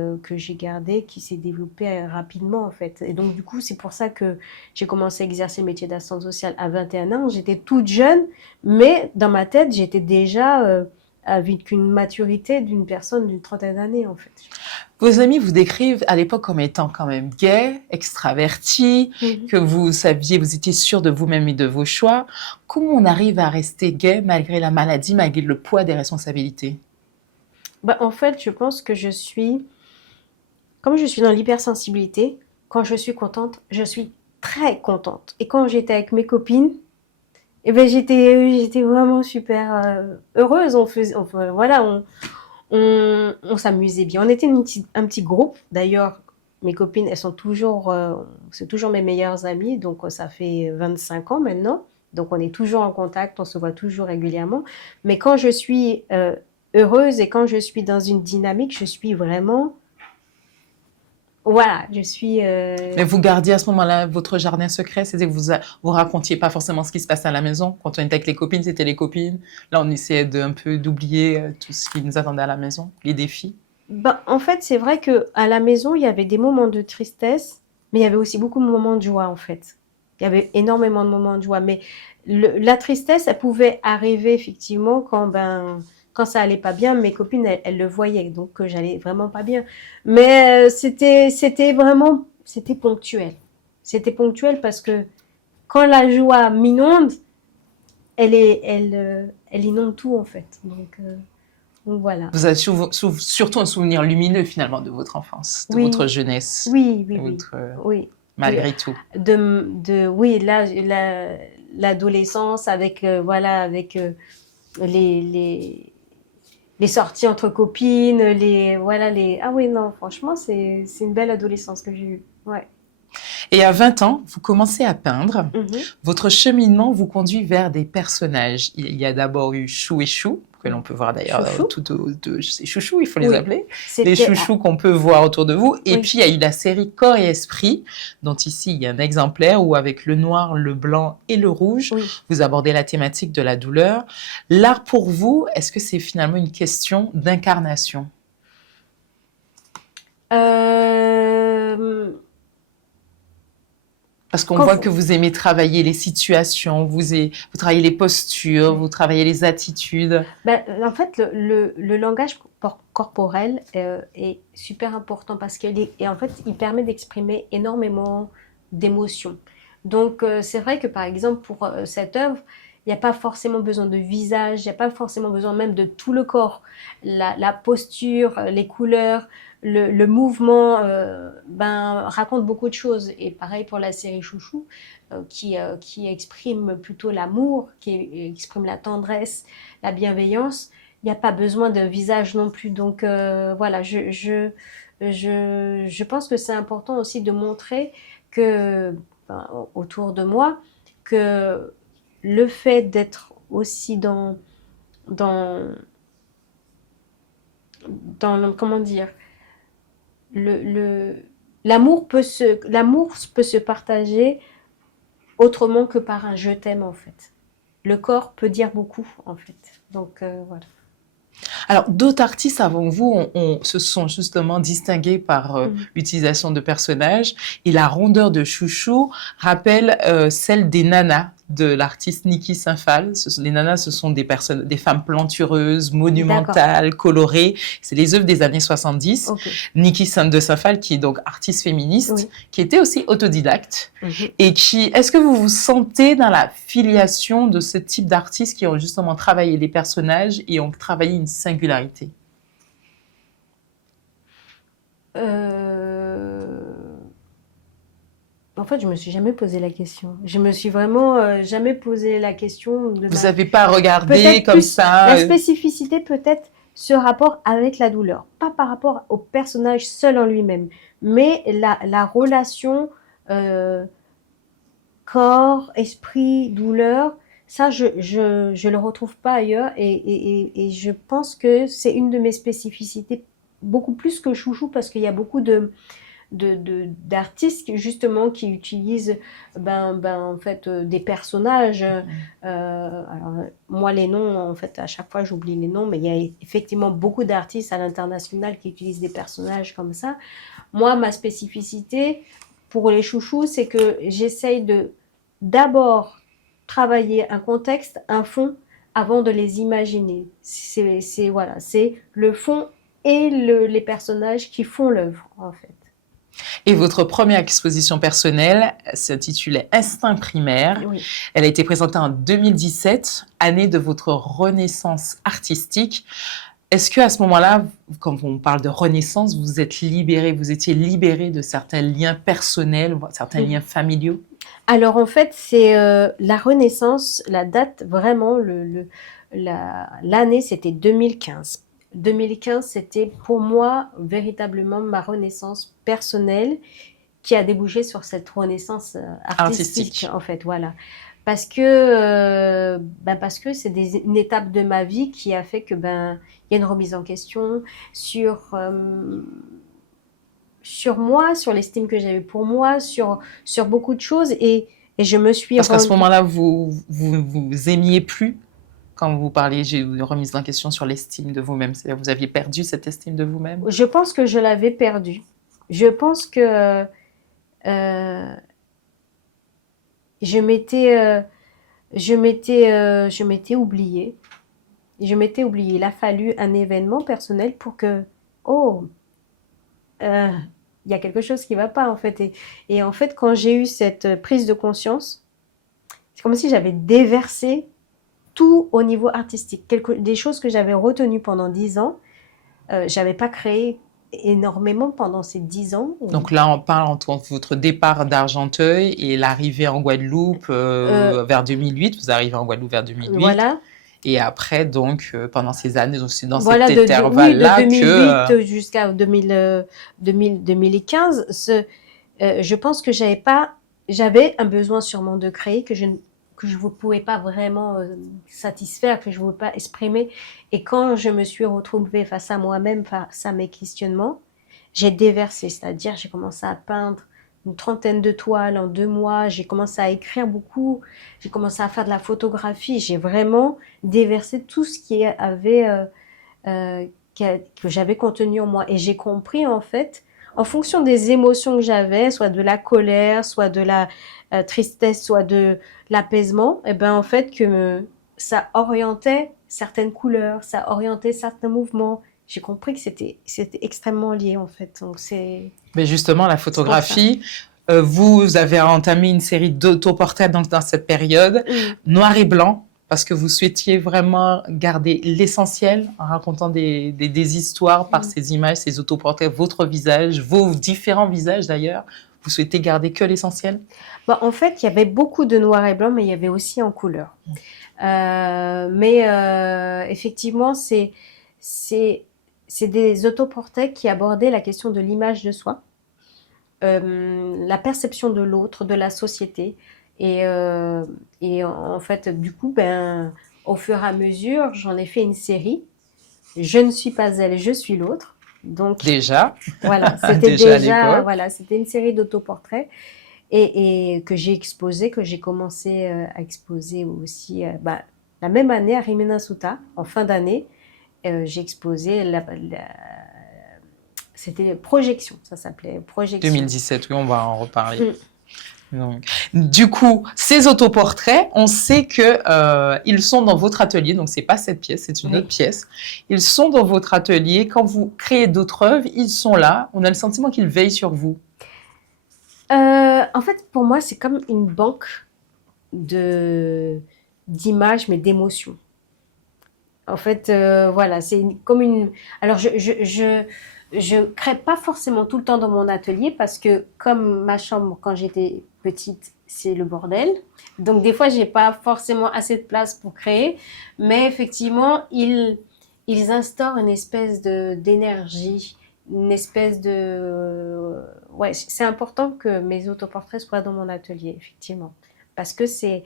qui s'est développé rapidement en fait. Et donc du coup, c'est pour ça que j'ai commencé à exercer le métier d'assistante sociale à 21 ans. J'étais toute jeune, mais dans ma tête, j'étais déjà avec une maturité d'une personne d'une trentaine d'années en fait. Vos amis vous décrivent à l'époque comme étant quand même gay, extraverti, que vous saviez, vous étiez sûr de vous-même et de vos choix. Comment on arrive à rester gay malgré la maladie, malgré le poids des responsabilités? Bah, en fait, je pense que comme je suis dans l'hypersensibilité, quand je suis contente, je suis très contente. Et quand j'étais avec mes copines, eh ben j'étais vraiment super heureuse. Voilà, on s'amusait bien. On était un petit groupe. D'ailleurs, mes copines, c'est toujours mes meilleures amies. Donc, ça fait 25 ans maintenant. Donc, on est toujours en contact, on se voit toujours régulièrement. Mais quand je suis heureuse et quand je suis dans une dynamique, je suis vraiment, voilà, je suis, Mais vous gardiez à ce moment-là votre jardin secret, c'est-à-dire que vous racontiez pas forcément ce qui se passait à la maison. Quand on était avec les copines, c'était les copines. Là, on essayait un peu d'oublier tout ce qui nous attendait à la maison, les défis. ben, en fait, c'est vrai que à la maison, il y avait des moments de tristesse, mais il y avait aussi beaucoup de moments de joie, en fait. Il y avait énormément de moments de joie, mais la tristesse, elle pouvait arriver effectivement quand ça allait pas bien. Mes copines, elles le voyaient, donc que j'allais vraiment pas bien. Mais c'était ponctuel. C'était ponctuel parce que quand la joie m'inonde, elle inonde tout, en fait. Donc voilà. Vous avez surtout un souvenir lumineux finalement de votre enfance, de votre Oui, jeunesse, oui, oui, de oui, votre, oui. malgré tout. Oui, l'adolescence avec, voilà, avec les, les, les sorties entre copines, ah oui, non, franchement, c'est une belle adolescence que j'ai eue. Ouais. Et à 20 ans, vous commencez à peindre. Mhm. Votre cheminement vous conduit vers des personnages. Il y a d'abord eu Chou et Chou, que l'on peut voir d'ailleurs Chouchou? c'est Chouchou, il faut les Oui. appeler. Les C'était, chouchous qu'on peut voir autour de vous. Et oui. puis, il y a eu la série Corps et Esprit, dont ici, il y a un exemplaire où, avec le noir, le blanc et le rouge, Oui. vous abordez la thématique de la douleur. L'art, pour vous, est-ce que c'est finalement une question d'incarnation? Euh, Parce qu'on quand voit vous- que vous aimez travailler les situations, vous travaillez les postures, vous travaillez les attitudes. En fait, le langage corporel est super important parce et en fait, il permet d'exprimer énormément d'émotions. Donc, c'est vrai que par exemple, pour cette œuvre, il n'y a pas forcément besoin de visage, il n'y a pas forcément besoin même de tout le corps. La posture, les couleurs, le mouvement raconte beaucoup de choses. Et pareil pour la série Chouchou, qui exprime plutôt l'amour, qui exprime la tendresse, la bienveillance. Il n'y a pas besoin d'un visage non plus. Donc voilà, je pense que c'est important aussi de montrer que, autour de moi, que le fait d'être aussi dans, comment dire, le, l'amour peut se partager autrement que par un je t'aime en fait. Le corps peut dire beaucoup en fait. Donc voilà. Alors, d'autres artistes avant vous se sont justement distingués par l'utilisation de personnages. Et la rondeur de Chouchou rappelle celle des nanas de l'artiste Niki Saint-Phalle. Les nanas, ce sont des femmes plantureuses, monumentales, colorées. C'est les œuvres des années 70. Okay. Niki Saint-Phalle, qui est donc artiste féministe, qui était aussi autodidacte. Et est-ce que vous vous sentez dans la filiation de ce type d'artistes qui ont justement travaillé les personnages et ont travaillé une singularité? En fait, je me suis jamais posé la question. Je me suis vraiment jamais posé la question. Vous n'avez pas regardé comme ça. La spécificité peut-être ce rapport avec la douleur, pas par rapport au personnage seul en lui-même, mais la relation corps, esprit, douleur, ça, je le retrouve pas ailleurs et je pense que c'est une de mes spécificités, beaucoup plus que chouchou, parce qu'il y a beaucoup d'artistes justement qui utilisent en fait des personnages. Alors, moi, les noms, en fait, à chaque fois, j'oublie les noms, mais il y a effectivement beaucoup d'artistes à l'international qui utilisent des personnages comme ça. Moi, ma spécificité pour les chouchous, c'est que j'essaye de d'abord travailler un contexte, un fond, avant de les imaginer. Voilà, c'est le fond et les personnages qui font l'œuvre, en fait. Et votre première exposition personnelle s'intitulait Instinct primaire. Oui. Elle a été présentée en 2017, année de votre renaissance artistique. Est-ce qu'à ce moment-là, quand on parle de renaissance, vous étiez libéré de certains liens personnels, certains liens familiaux? Alors en fait, c'est la Renaissance, la date vraiment, l'année, c'était 2015. 2015, c'était pour moi véritablement ma renaissance personnelle qui a débouché sur cette renaissance artistique, en fait, voilà. Parce que c'est une étape de ma vie qui a fait que il y a une remise en question sur moi, sur l'estime que j'avais pour moi, sur beaucoup de choses. Et je me suis Parce qu'à ce moment-là, vous aimiez plus quand vous parliez, j'ai eu une remise en question sur l'estime de vous-même. C'est-à-dire vous aviez perdu cette estime de vous-même? Je pense que je l'avais perdue. Je pense que je m'étais je m'étais oubliée. Je m'étais oubliée. Il a fallu un événement personnel pour que, oh, euh, il y a quelque chose qui ne va pas, en fait. Et en fait, quand j'ai eu cette prise de conscience, c'est comme si j'avais déversé tout au niveau artistique. Des choses que j'avais retenues pendant 10 ans, je n'avais pas créé énormément pendant ces 10 ans. Donc là, on parle entre votre départ d'Argenteuil et l'arrivée en Guadeloupe vers 2008. Vous arrivez en Guadeloupe vers 2008. Voilà. Et après, donc, pendant ces années, donc c'est dans Voilà, cet intervalle-là de 2008 que... jusqu'à 2015, je pense que j'avais un besoin sûrement de créer que je ne pouvais pas vraiment satisfaire, que je ne pouvais pas exprimer. Et quand je me suis retrouvée face à moi-même, face à mes questionnements, j'ai déversé, c'est-à-dire j'ai commencé à peindre une trentaine de toiles en 2 mois, j'ai commencé à écrire beaucoup, j'ai commencé à faire de la photographie, j'ai vraiment déversé tout ce qui avait que j'avais contenu en moi. Et j'ai compris, en fait, en fonction des émotions que j'avais, soit de la colère, soit de la tristesse, soit de l'apaisement, et en fait, que ça orientait certaines couleurs, ça orientait certains mouvements. J'ai compris que c'était extrêmement lié, en fait. Donc, Mais justement, la photographie, vous avez entamé une série d'autoportraits dans cette période, noir et blanc, parce que vous souhaitiez vraiment garder l'essentiel en racontant des histoires par ces images, ces autoportraits, votre visage, vos différents visages d'ailleurs. Vous souhaitez garder que l'essentiel? En fait, il y avait beaucoup de noir et blanc, mais il y avait aussi en couleur. Effectivement, c'est des autoportraits qui abordaient la question de l'image de soi, la perception de l'autre, de la société. Et en fait, du coup, au fur et à mesure, j'en ai fait une série. Je ne suis pas elle, je suis l'autre. Donc, déjà, voilà, c'était déjà voilà, c'était une série d'autoportraits et que j'ai exposé, que j'ai commencé à exposer aussi la même année à Rimena Suta, en fin d'année. J'ai exposé c'était Projection, ça s'appelait Projection. 2017, oui, on va en reparler. Donc, du coup, ces autoportraits, on sait que ils sont dans votre atelier. Donc, c'est pas cette pièce, c'est une autre pièce. Ils sont dans votre atelier. Quand vous créez d'autres œuvres, ils sont là. On a le sentiment qu'ils veillent sur vous. En fait, pour moi, c'est comme une banque d'images, mais d'émotions. En fait, voilà, c'est comme une. Alors, je crée pas forcément tout le temps dans mon atelier parce que comme ma chambre quand j'étais petite, c'est le bordel. Donc des fois, j'ai pas forcément assez de place pour créer, mais effectivement, ils instaurent une espèce d'énergie, une espèce de ouais, c'est important que mes autoportraits soient dans mon atelier, effectivement. parce que c'est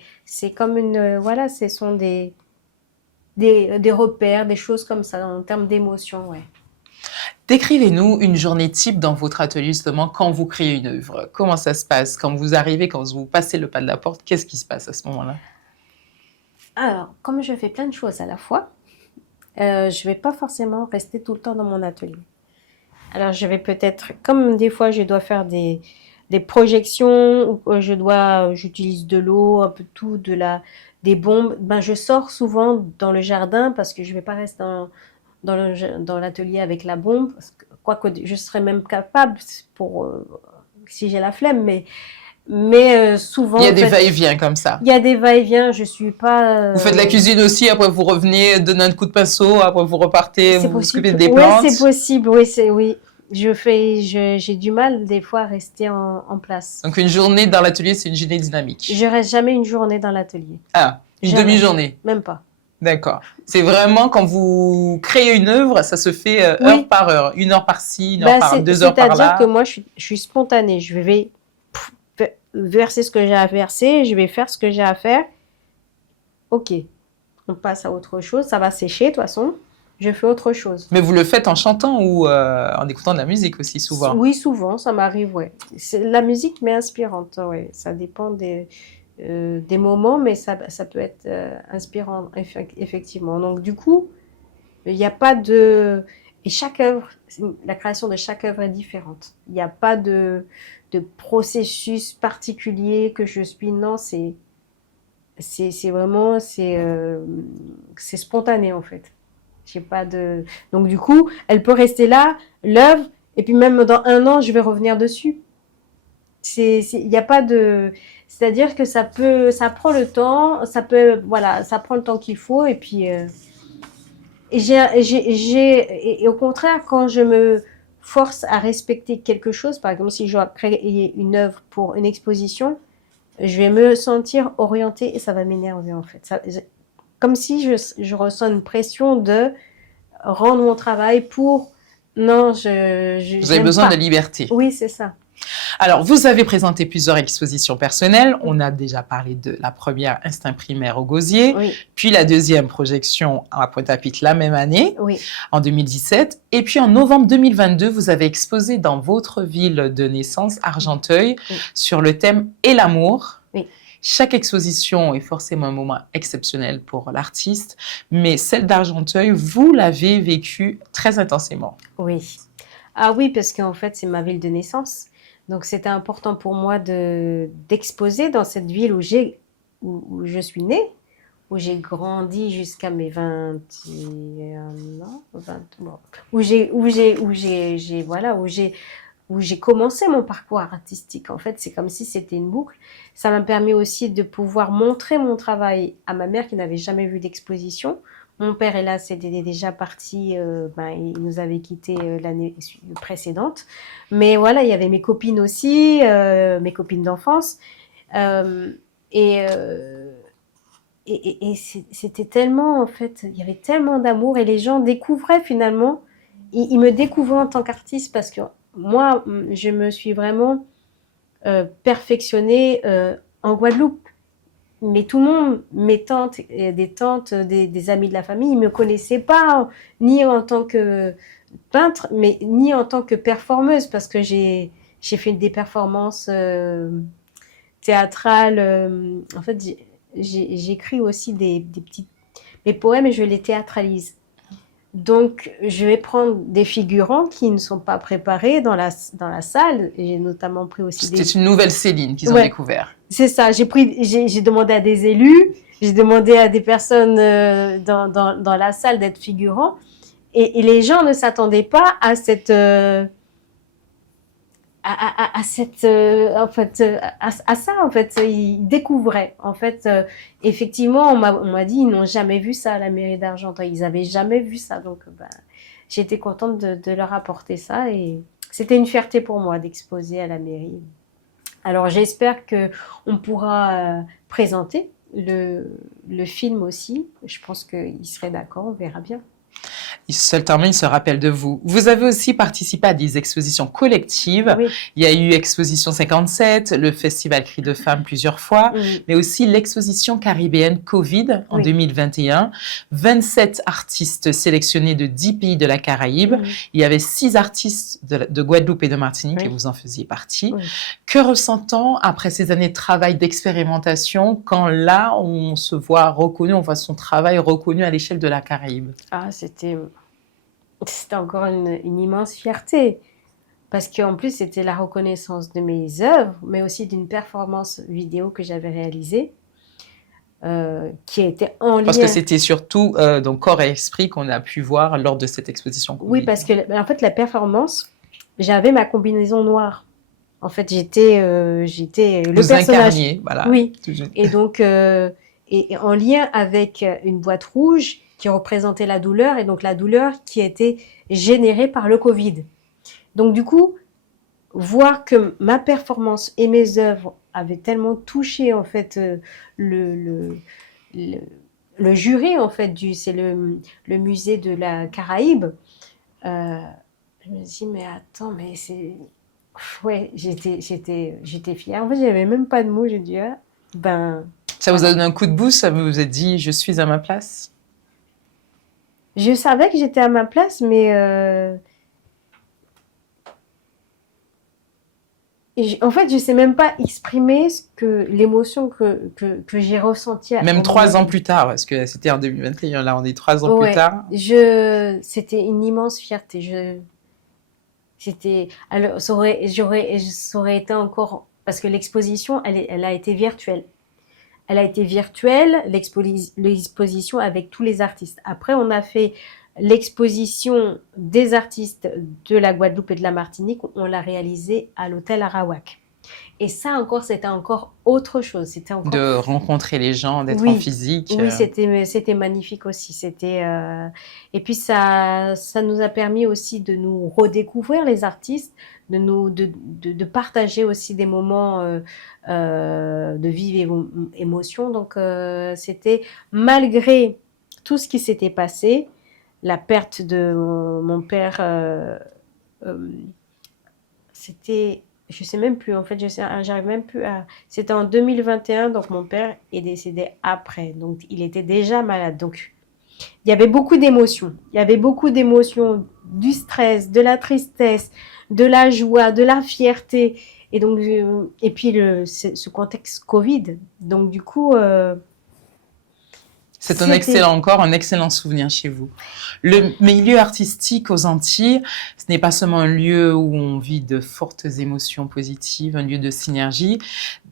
comme voilà, ce sont des repères, des choses comme ça en termes d'émotion, ouais. Décrivez-nous une journée type dans votre atelier, justement, quand vous créez une œuvre. Comment ça se passe? Quand vous arrivez, quand vous passez le pas de la porte, qu'est-ce qui se passe à ce moment-là? Alors, comme je fais plein de choses à la fois, je vais pas forcément rester tout le temps dans mon atelier. Alors, je vais peut-être, comme des fois, je dois faire des projections, ou que j'utilise de l'eau, un peu de tout, des bombes, ben, je sors souvent dans le jardin parce que je vais pas rester dans l'atelier avec la bombe, quoique je serais même capable pour, si j'ai la flemme, mais Il y souvent, a en des fait, va-et-vient comme ça. il y a des va-et-vient, je suis pas, Vous faites la cuisine aussi, après vous revenez, donnez un coup de pinceau, après vous repartez, c'est vous vous occupez possible. des Ouais, c'est plantes. possible. Oui, oui. J'ai du mal des fois à rester en place. Donc une journée dans l'atelier, c'est une journée dynamique. Je reste jamais une journée dans l'atelier. Ah, une Jamais. demi-journée. Même pas. D'accord. C'est vraiment quand vous créez une œuvre, ça se fait heure Oui. par heure. 1 heure par-ci, 1 heure Bah, par 2 heures par c'est-à-dire que là. moi, je suis spontanée. Je vais verser ce que j'ai à verser. Je vais faire ce que j'ai à faire. Ok. On passe à autre chose. Ça va sécher, de toute façon. Je fais autre chose. Mais vous le faites en chantant ou en écoutant de la musique aussi souvent? Oui, souvent, ça m'arrive, ouais. La musique m'est inspirante, ouais. Ça dépend des moments, mais ça peut être inspirant, effectivement. Donc, du coup, il n'y a pas de... Et chaque œuvre, la création de chaque œuvre est différente. Il n'y a pas de processus particulier que je suis. Non, c'est vraiment... C'est spontané, en fait. J'ai pas de... Donc, du coup, elle peut rester là, l'œuvre, et puis même dans 1 an, je vais revenir dessus. Il n'y a pas de... C'est-à-dire que ça prend le temps, voilà, ça prend le temps qu'il faut, et puis... et au contraire, quand je me force à respecter quelque chose, par exemple, si je dois créer une œuvre pour une exposition, je vais me sentir orientée et ça va m'énerver, en fait. Comme si je ressens une pression de rendre mon travail pour... Non, Vous avez j'aime besoin de pas. liberté. Oui, c'est ça. Alors, vous avez présenté plusieurs expositions personnelles. On a déjà parlé de la première, Instinct primaire au Gosier, Oui, puis la deuxième projection à Pointe-à-Pitre la même année, oui, en 2017. Et puis en novembre 2022, vous avez exposé dans votre ville de naissance, Argenteuil, oui. sur le thème « Et l'amour ». Oui. Chaque exposition est forcément un moment exceptionnel pour l'artiste, mais celle d'Argenteuil, vous l'avez vécue très intensément. Oui. Ah oui, parce qu'en fait, c'est ma ville de naissance. Donc, c'était important pour moi d'exposer dans cette ville où je suis née, où j'ai grandi jusqu'à mes 21 ans, bon, voilà, où j'ai commencé mon parcours artistique. En fait, c'est comme si c'était une boucle. Ça m'a permis aussi de pouvoir montrer mon travail à ma mère qui n'avait jamais vu d'exposition. Mon père est là, c'était déjà parti, il nous avait quittés l'année précédente. Mais voilà, il y avait mes copines aussi, mes copines d'enfance. Euh, et euh, c'était tellement, en fait, il y avait tellement d'amour et les gens découvraient finalement, ils me découvraient en tant qu'artiste parce que moi, je me suis vraiment perfectionnée en Guadeloupe. Mais tout le monde, mes tantes, des tantes, des amis de la famille, ils ne me connaissaient pas, ni en tant que peintre, mais ni en tant que performeuse, parce que j'ai fait des performances théâtrales. En fait, j'écris aussi des petits mes poèmes et je les théâtralise. Donc, je vais prendre des figurants qui ne sont pas préparés dans la salle. J'ai notamment pris aussi C'était une nouvelle Céline qu'ils ont Ouais. découvert. C'est ça, j'ai demandé à des élus, j'ai demandé à des personnes dans la salle d'être figurants, et les gens ne s'attendaient pas à cette, en fait, à ça, en fait, ils découvraient. En fait, effectivement, on m'a dit, ils n'ont jamais vu ça à la mairie d'Argenteuil, ils n'avaient jamais vu ça, donc j'étais contente de leur apporter ça, et c'était une fierté pour moi d'exposer à la mairie. Alors j'espère qu'on pourra présenter le film aussi. Je pense qu'il serait d'accord, on verra bien. Certainement, il se rappelle de vous. Vous avez aussi participé à des expositions collectives. Oui. Il y a eu Exposition 57, le Festival Cris de Femmes plusieurs fois, mais aussi l'exposition caribéenne Covid en 2021. 27 artistes sélectionnés de 10 pays de la Caraïbe. Il y avait 6 artistes de Guadeloupe et de Martinique et vous en faisiez partie. Que ressent-on après ces années de travail, d'expérimentation, quand là, on se voit reconnu, on voit son travail reconnu à l'échelle de la Caraïbe? Ah, c'était encore une immense fierté. Parce qu'en plus, c'était la reconnaissance de mes œuvres, mais aussi d'une performance vidéo que j'avais réalisée, qui était en lien... Parce que c'était surtout donc corps et esprit qu'on a pu voir lors de cette exposition. Oui, parce que en fait, la performance, j'avais ma combinaison noire. En fait, j'étais le Vous personnage. incarniez, voilà. Oui. Et donc, et en lien avec une boîte rouge qui représentait la douleur, et donc la douleur qui était générée par le Covid. Donc, du coup, voir que ma performance et mes œuvres avaient tellement touché, en fait, le jury, en fait, c'est le musée de la Caraïbe. Je me dis, mais attends, mais c'est... Ouais, j'étais fière. En fait, j'avais même pas de mots. J'ai dit, ah, ben... Ça vous a donné un coup de boost? Ça vous a dit, je suis à ma place? Je savais que j'étais à ma place, mais... en fait, je sais même pas exprimer l'émotion que j'ai ressentie. Même 3 ans plus tard, parce que c'était en 2021, là on est 3 ans plus tard. C'était une immense fierté. Alors, ça aurait été encore, parce que l'exposition, elle a été virtuelle. Elle a été virtuelle, l'exposition avec tous les artistes. Après, on a fait l'exposition des artistes de la Guadeloupe et de la Martinique. On l'a réalisée à l'hôtel Arawak. Et ça encore, c'était encore autre chose. C'était encore... De rencontrer les gens, d'être en physique. Oui, c'était magnifique aussi. Et puis ça nous a permis aussi de nous redécouvrir les artistes, de partager aussi des moments de vive émotion. Donc c'était, malgré tout ce qui s'était passé, la perte de mon père, c'était... Je sais même plus, en fait, j'arrive même plus à... C'était en 2021, donc mon père est décédé après. Donc, il était déjà malade. Donc, il y avait beaucoup d'émotions. Il y avait beaucoup d'émotions, du stress, de la tristesse, de la joie, de la fierté. Et donc, et puis, ce contexte Covid. Donc, du coup... C'est un excellent souvenir chez vous. Le milieu artistique aux Antilles, ce n'est pas seulement un lieu où on vit de fortes émotions positives, un lieu de synergie.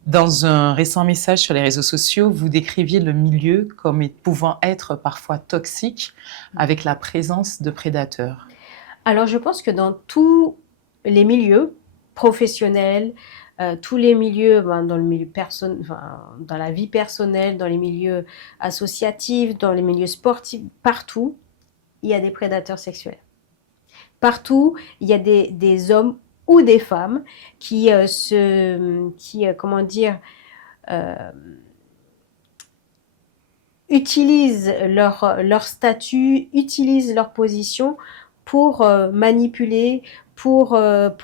Dans un récent message sur les réseaux sociaux, vous décriviez le milieu comme pouvant être parfois toxique avec la présence de prédateurs. Alors, je pense que dans tous les milieux professionnels, tous les milieux, dans le milieu dans la vie personnelle, dans les milieux associatifs, dans les milieux sportifs, partout, il y a des prédateurs sexuels. Partout, il y a des hommes ou des femmes qui utilisent leur statut, utilisent leur position pour manipuler, pour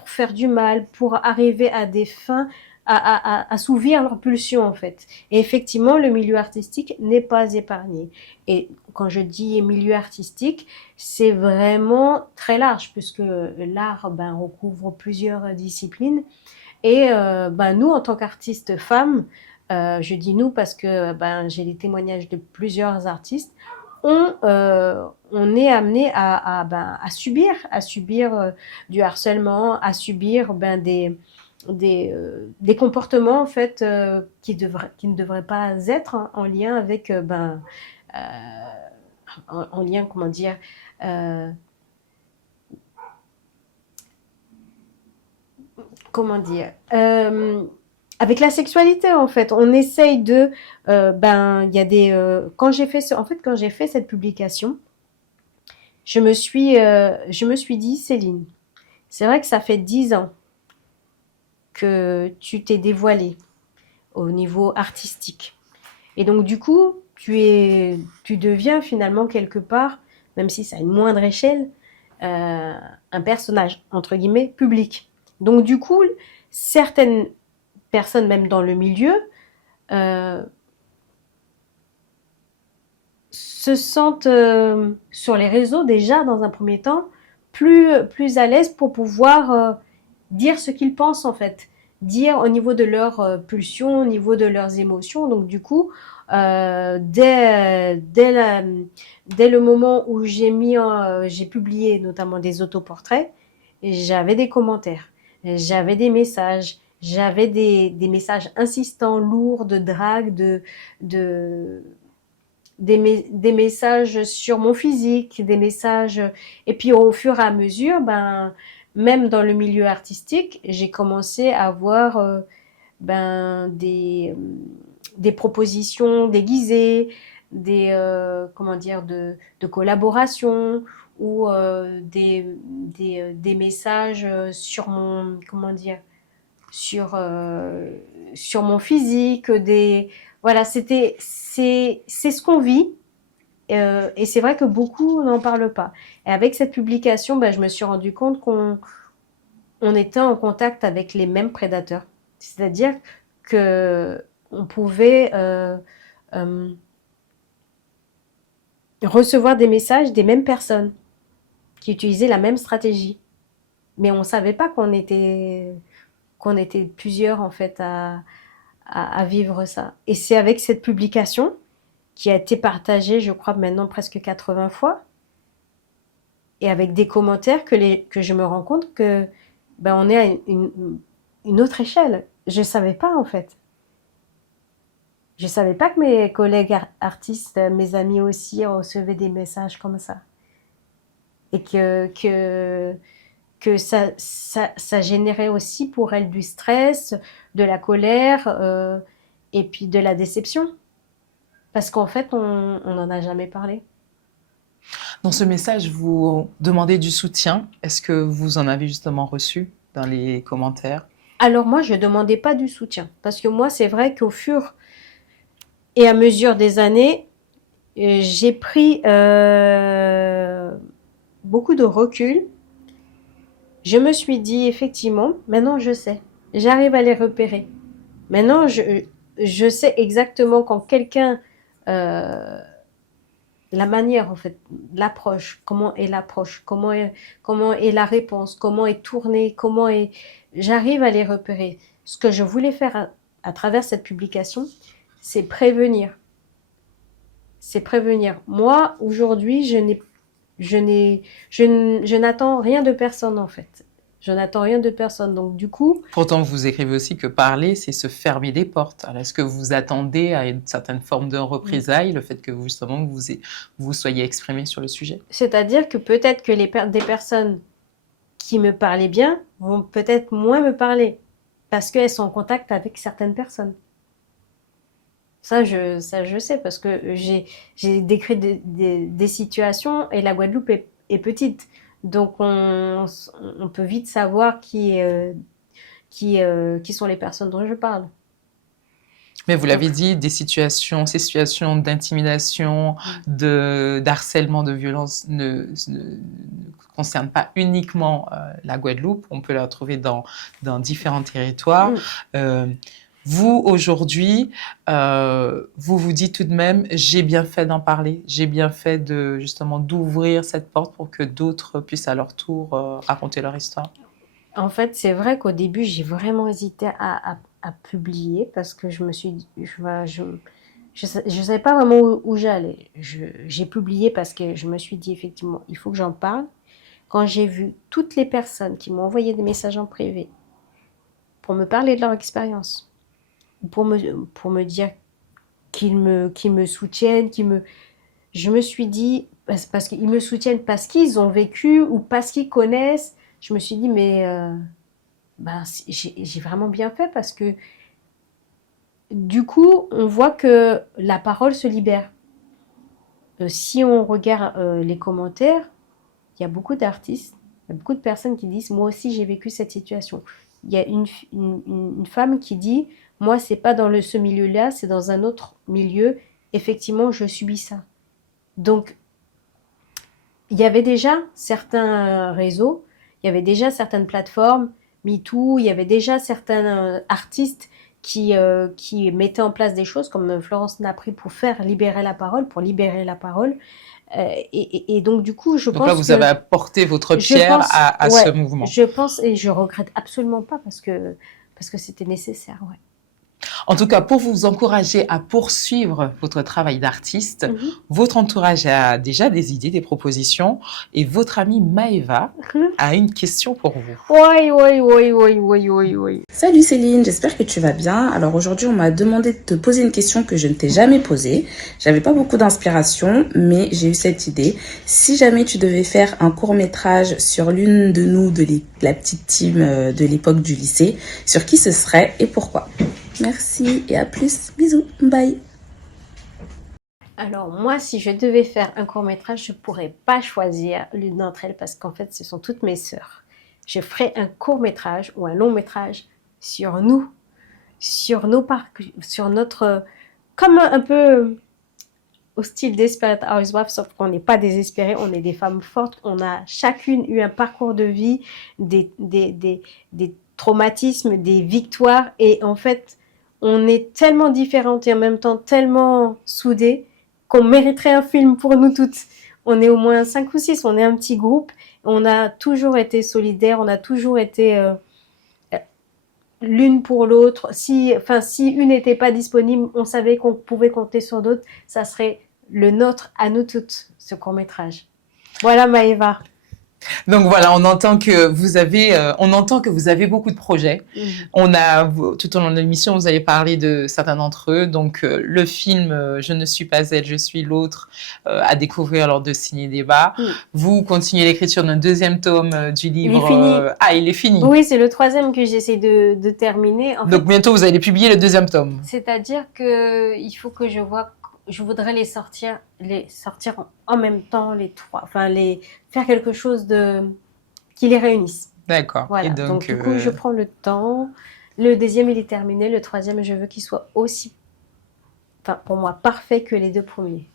faire du mal, pour arriver à des fins, à assouvir leurs pulsions, en fait. Et effectivement, le milieu artistique n'est pas épargné. Et quand je dis milieu artistique, c'est vraiment très large, puisque l'art recouvre plusieurs disciplines. Et nous, en tant qu'artistes femmes, je dis nous parce que j'ai les témoignages de plusieurs artistes, on est amené à subir du harcèlement, à subir des comportements en fait qui ne devraient pas être en lien avec en lien, comment dire, avec la sexualité, en fait. On essaye de... il y a des... quand j'ai fait cette publication, je me suis dit, Céline, c'est vrai que ça fait 10 ans que tu t'es dévoilée au niveau artistique. Et donc, du coup, tu deviens finalement quelque part même si c'est à une moindre échelle, un personnage, entre guillemets, public. Donc du coup, certaines personnes, même dans le milieu, euh, se sentent sur les réseaux déjà, dans un premier temps, plus à l'aise pour pouvoir dire ce qu'ils pensent en fait. Dire au niveau de leurs pulsions, au niveau de leurs émotions. Donc du coup, dès le moment où j'ai publié notamment des autoportraits, j'avais des commentaires, j'avais des messages, j'avais des messages insistants, lourds, de drague, de des messages sur mon physique, des messages. Et puis au fur et à mesure, ben, même dans le milieu artistique, j'ai commencé à avoir ben, des propositions déguisées, comment dire, de collaboration ou des messages sur mon, comment dire, sur mon physique, voilà, c'est ce qu'on vit. Et c'est vrai que beaucoup n'en parlent pas. Et avec cette publication, ben, je me suis rendu compte qu'on était en contact avec les mêmes prédateurs. C'est-à-dire que on pouvait euh, recevoir des messages des mêmes personnes qui utilisaient la même stratégie. Mais on ne savait pas qu'on était plusieurs en fait à vivre ça. Et c'est avec cette publication qui a été partagée, je crois maintenant presque 80 fois, et avec des commentaires que je me rends compte que ben, on est à une autre échelle. Je ne savais pas en fait. Je ne savais pas que mes collègues artistes, mes amis aussi, recevaient des messages comme ça. Et que ça générait aussi pour elles du stress, de la colère et puis de la déception. Parce qu'en fait, on n'en a jamais parlé. Dans ce message, vous demandez du soutien. Est-ce que vous en avez justement reçu dans les commentaires? Alors moi, je ne demandais pas du soutien. Parce que moi, c'est vrai qu'au fur et à mesure des années, j'ai pris beaucoup de recul. Je me suis dit, effectivement, maintenant je sais. J'arrive à les repérer. Maintenant, je sais exactement quand quelqu'un... la manière, en fait, l'approche, comment est la réponse, comment est tournée, J'arrive à les repérer. Ce que je voulais faire à travers cette publication, c'est prévenir. C'est prévenir. Moi, aujourd'hui, je n'attends rien de personne, en fait. Je n'attends rien de personne. Donc, du coup, Pourtant, vous écrivez aussi que parler, c'est se fermer des portes. Alors, est-ce que vous attendez à une certaine forme de représailles, le fait que vous, justement, vous soyez exprimé sur le sujet? c'est-à-dire que peut-être que des personnes qui me parlaient bien vont peut-être moins me parler parce qu'elles sont en contact avec certaines personnes. Ça, je sais parce que j'ai décrit des situations et la Guadeloupe est petite. Donc, on peut vite savoir qui sont les personnes dont je parle. Mais vous l'avez Donc, dit, ces situations d'intimidation, d'harcèlement, de violence ne concernent pas uniquement la Guadeloupe. On peut la retrouver dans différents territoires. Euh, Vous, aujourd'hui, vous vous dites tout de même, j'ai bien fait d'en parler, j'ai bien fait justement d'ouvrir cette porte pour que d'autres puissent à leur tour raconter leur histoire. en fait, c'est vrai qu'au début, j'ai vraiment hésité à publier parce que je me suis dit, je savais pas vraiment où j'allais. J'ai publié parce que je me suis dit, effectivement, il faut que j'en parle. Quand j'ai vu toutes les personnes qui m'ont envoyé des messages en privé pour me parler de leur expérience, pour me dire qu'ils me soutiennent, je me suis dit, parce qu'ils me soutiennent parce qu'ils ont vécu ou parce qu'ils connaissent, je me suis dit, mais ben, j'ai vraiment bien fait parce que du coup, on voit que la parole se libère. Si on regarde les commentaires, il y a beaucoup d'artistes, il y a beaucoup de personnes qui disent, moi aussi j'ai vécu cette situation. Il y a une femme qui dit, moi c'est pas dans ce milieu-là, c'est dans un autre milieu. Effectivement, je subis ça. Donc, il y avait déjà certains réseaux, il y avait déjà certaines plateformes, MeToo, il y avait déjà certains artistes qui mettaient en place des choses comme Florence Napri pour faire libérer la parole, pour libérer la parole. Et donc, du coup, Donc là, vous avez apporté votre pierre à ce ouais, mouvement. je pense, et je regrette absolument pas parce que c'était nécessaire, ouais. En tout cas, pour vous encourager à poursuivre votre travail d'artiste, votre entourage a déjà des idées, des propositions, et votre amie Maëva a une question pour vous. Oui. Salut Céline, j'espère que tu vas bien. Alors aujourd'hui, on m'a demandé de te poser une question que je ne t'ai jamais posée. J'avais pas beaucoup d'inspiration, mais j'ai eu cette idée. Si jamais tu devais faire un court-métrage sur l'une de nous, la petite team de l'époque du lycée, sur qui ce serait et pourquoi? Merci et à plus. Bisous. Bye. Alors moi, si je devais faire un court-métrage, je pourrais pas choisir l'une d'entre elles parce qu'en fait, ce sont toutes mes sœurs. Je ferais un court-métrage ou un long-métrage sur nous, sur nos parcours, sur notre... Comme un peu au style Desperate Housewives, sauf qu'on n'est pas désespérés, on est des femmes fortes, on a chacune eu un parcours de vie, des traumatismes, des victoires, et en fait, on est tellement différentes et en même temps tellement soudées qu'on mériterait un film pour nous toutes. On est au moins 5 ou 6, on est un petit groupe, on a toujours été solidaires, on a toujours été l'une pour l'autre. Si une n'était pas disponible, on savait qu'on pouvait compter sur d'autres. Ça serait le nôtre à nous toutes, ce court-métrage. Voilà Maëva. Donc voilà, on entend que vous avez beaucoup de projets. Tout au long de l'émission, vous avez parlé de certains d'entre eux. Donc le film Je ne suis pas elle, je suis l'autre, à découvrir lors de Ciné Débat. Vous continuez l'écriture d'un deuxième tome du livre. Il est fini. Il est fini. Oui, c'est le troisième que j'essaie de terminer. Donc bientôt, vous allez publier le deuxième tome. C'est-à-dire que il faut que je voudrais les sortir en même temps, les trois. Faire quelque chose qui les réunisse. D'accord. Voilà. Et donc du coup, je prends le temps. Le deuxième, il est terminé. Le troisième, je veux qu'il soit aussi, pour moi, parfait que les deux premiers.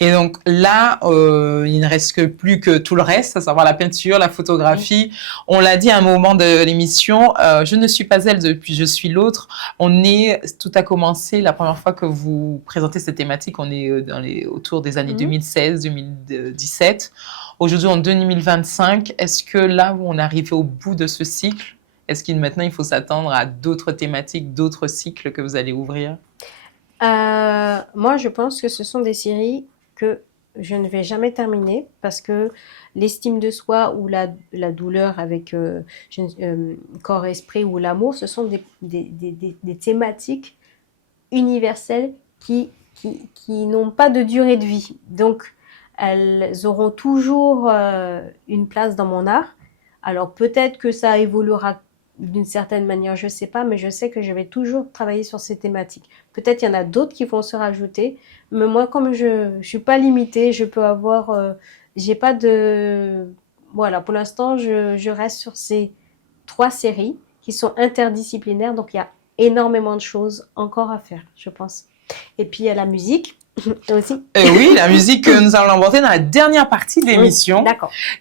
Et donc là, il ne reste plus que tout le reste, à savoir la peinture, la photographie. On l'a dit à un moment de l'émission, je ne suis pas elle depuis je suis l'autre. Tout a commencé la première fois que vous présentez cette thématique, on est autour des années 2016-2017. Aujourd'hui, en 2025, est-ce que là où on est arrivé au bout de ce cycle, est-ce qu'il maintenant il faut s'attendre à d'autres thématiques, d'autres cycles que vous allez ouvrir? Moi, je pense que ce sont des séries que je ne vais jamais terminer parce que l'estime de soi ou la douleur avec corps-esprit ou l'amour, ce sont des thématiques universelles qui n'ont pas de durée de vie. Donc, elles auront toujours une place dans mon art. Alors, peut-être que ça évoluera d'une certaine manière, je ne sais pas, mais je sais que je vais toujours travailler sur ces thématiques. Peut-être il y en a d'autres qui vont se rajouter, mais moi, comme je ne suis pas limitée, je peux avoir... j'ai pas de... Voilà, pour l'instant, je reste sur ces 3 séries qui sont interdisciplinaires, donc il y a énormément de choses encore à faire, je pense. Et puis, il y a la musique. Aussi. Oui, la musique que nous allons emporter dans la dernière partie de l'émission,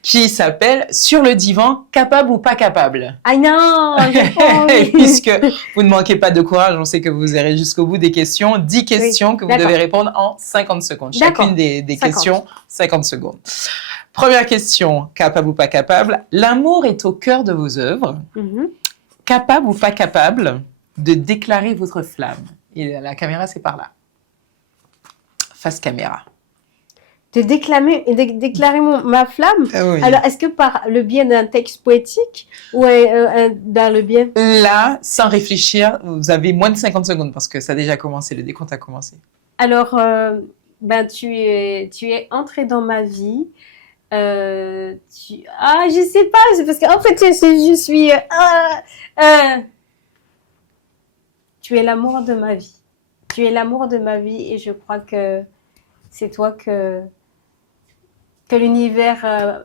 qui s'appelle Sur le divan, capable ou pas capable. Ah non, j'ai pas envie. Puisque vous ne manquez pas de courage, on sait que vous irez jusqu'au bout des questions, 10 questions que vous devez répondre en 50 secondes. Chacune des questions, 50 secondes. Première question, capable ou pas capable, l'amour est au cœur de vos œuvres. Capable ou pas capable de déclarer votre flamme? Et la caméra, c'est par là. Face caméra. De déclarer ma flamme? Oui. Alors, est-ce que par le biais d'un texte poétique ou dans le biais... Là, sans réfléchir, vous avez moins de 50 secondes parce que ça a déjà commencé, le décompte a commencé. Alors, tu es entré dans ma vie. Je sais pas, c'est parce qu'en fait, je suis... tu es l'amour de ma vie. Tu es l'amour de ma vie et je crois que c'est toi que l'univers a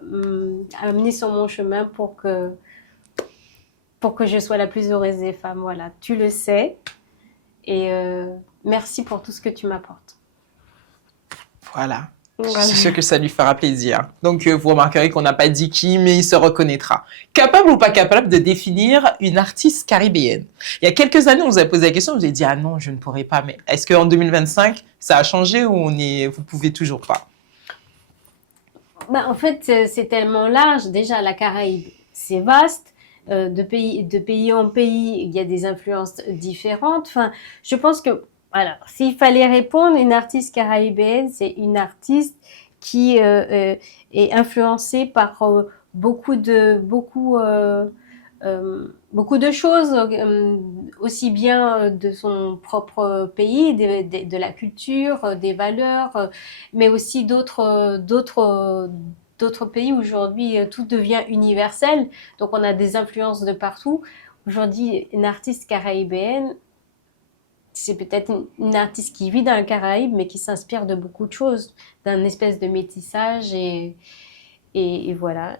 amené sur mon chemin pour que je sois la plus heureuse des femmes. Voilà, tu le sais. Et merci pour tout ce que tu m'apportes. Voilà. Je Voilà. suis sûre que ça lui fera plaisir. Donc, vous remarquerez qu'on n'a pas dit qui, mais il se reconnaîtra. Capable ou pas capable de définir une artiste caribéenne? Il y a quelques années, on vous a posé la question, vous avez dit, ah non, je ne pourrais pas. Mais est-ce qu'en 2025, ça a changé ou vous pouvez toujours pas? Bah, en fait, c'est tellement large. Déjà, la Caraïbe, c'est vaste. De pays en pays, il y a des influences différentes. Enfin, je pense que, voilà, s'il fallait répondre, une artiste caribéenne, c'est une artiste qui est influencée par beaucoup de choses, aussi bien de son propre pays, de la culture, des valeurs, mais aussi d'autres pays. Aujourd'hui, tout devient universel, donc on a des influences de partout. Aujourd'hui, une artiste caribéenne, c'est peut-être une artiste qui vit dans le Caraïbe, mais qui s'inspire de beaucoup de choses, d'un espèce de métissage et voilà.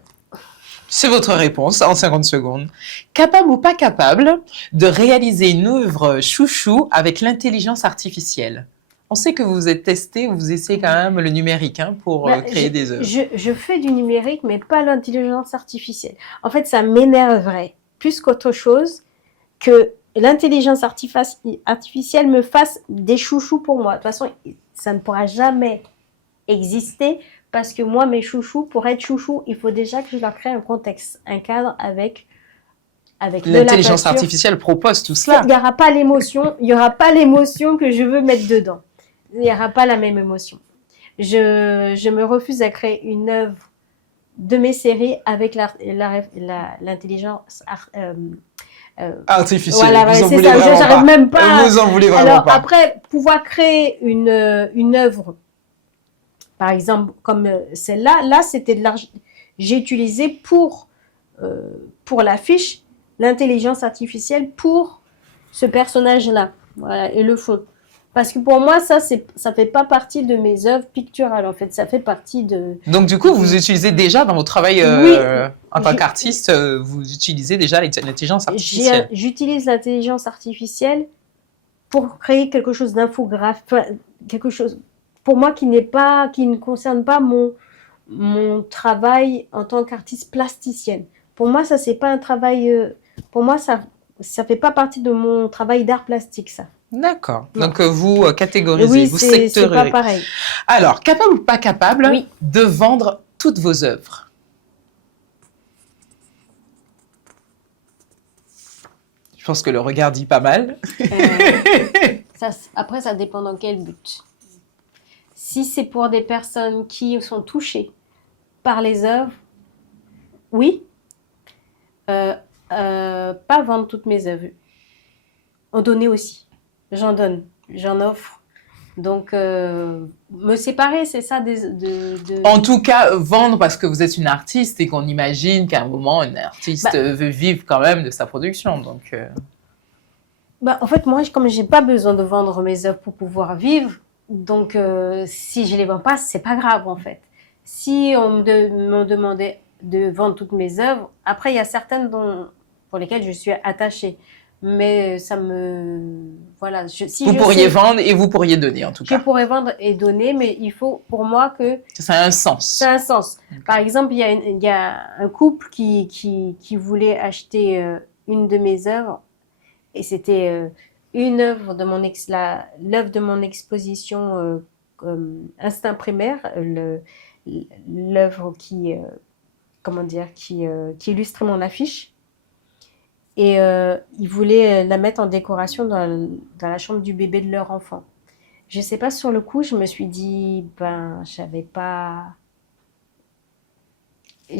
C'est votre réponse en 50 secondes. Capable ou pas capable de réaliser une œuvre chouchou avec l'intelligence artificielle? On sait que vous vous êtes testé, vous essayez quand même le numérique pour créer des œuvres. Je fais du numérique, mais pas l'intelligence artificielle. En fait, ça m'énerverait plus qu'autre chose que l'intelligence artificielle me fasse des chouchous pour moi. De toute façon, ça ne pourra jamais exister parce que moi, mes chouchous, pour être chouchou, il faut déjà que je leur crée un contexte, un cadre avec l'intelligence artificielle propose tout cela. Il n'y aura pas l'émotion, il y aura pas l'émotion que je veux mettre dedans. Il n'y aura pas la même émotion. Je me refuse à créer une œuvre de mes séries avec l'intelligence artificielle. Voilà, vous en c'est voulez ça. vraiment J'arrive pas. même pas. Vous en voulez vraiment Alors pas. après, pouvoir créer une œuvre, par exemple comme celle-là, là c'était de l'argent. J'ai utilisé pour l'affiche l'intelligence artificielle pour ce personnage-là, voilà, et le fond. Parce que pour moi, ça fait pas partie de mes œuvres picturales, en fait. Ça fait partie de... Donc, du coup, vous utilisez déjà dans votre travail Oui, en tant qu'artiste, vous utilisez déjà l'intelligence artificielle. J'utilise l'intelligence artificielle pour créer quelque chose d'infographique, quelque chose, pour moi, qui ne concerne pas mon travail en tant qu'artiste plasticienne. Pour moi, ça, c'est pas un travail... pour moi, ça fait pas partie de mon travail d'art plastique, ça. D'accord. Non. Donc, vous catégorisez, Oui, vous c'est sectorisez. pas pareil. Alors, capable ou pas capable Oui. de vendre toutes vos œuvres? Je pense que le regard dit pas mal. Après, ça dépend dans quel but. Si c'est pour des personnes qui sont touchées par les œuvres, oui. Pas vendre toutes mes œuvres. En donner aussi. J'en donne, j'en offre. Donc, me séparer, c'est ça En tout cas, vendre parce que vous êtes une artiste et qu'on imagine qu'à un moment, un artiste veut vivre quand même de sa production. Donc, en fait, moi, comme j'ai pas besoin de vendre mes œuvres pour pouvoir vivre, donc si je les vends pas, c'est pas grave en fait. Si on me demandait de vendre toutes mes œuvres, après, il y a certaines pour lesquelles je suis attachée. Mais ça me... Voilà. vous pourriez vendre et vous pourriez donner, en tout cas. Je pourrais vendre et donner, mais il faut, pour moi, que... Ça a un sens. Ça a un sens. Okay. Par exemple, il y a un couple qui voulait acheter une de mes œuvres, et c'était une œuvre de l'œuvre de mon exposition Instinct primaire, l'œuvre qui illustre mon affiche. Et ils voulaient la mettre en décoration dans la chambre du bébé de leur enfant. Je sais pas, sur le coup, je me suis dit, j'avais pas... Vous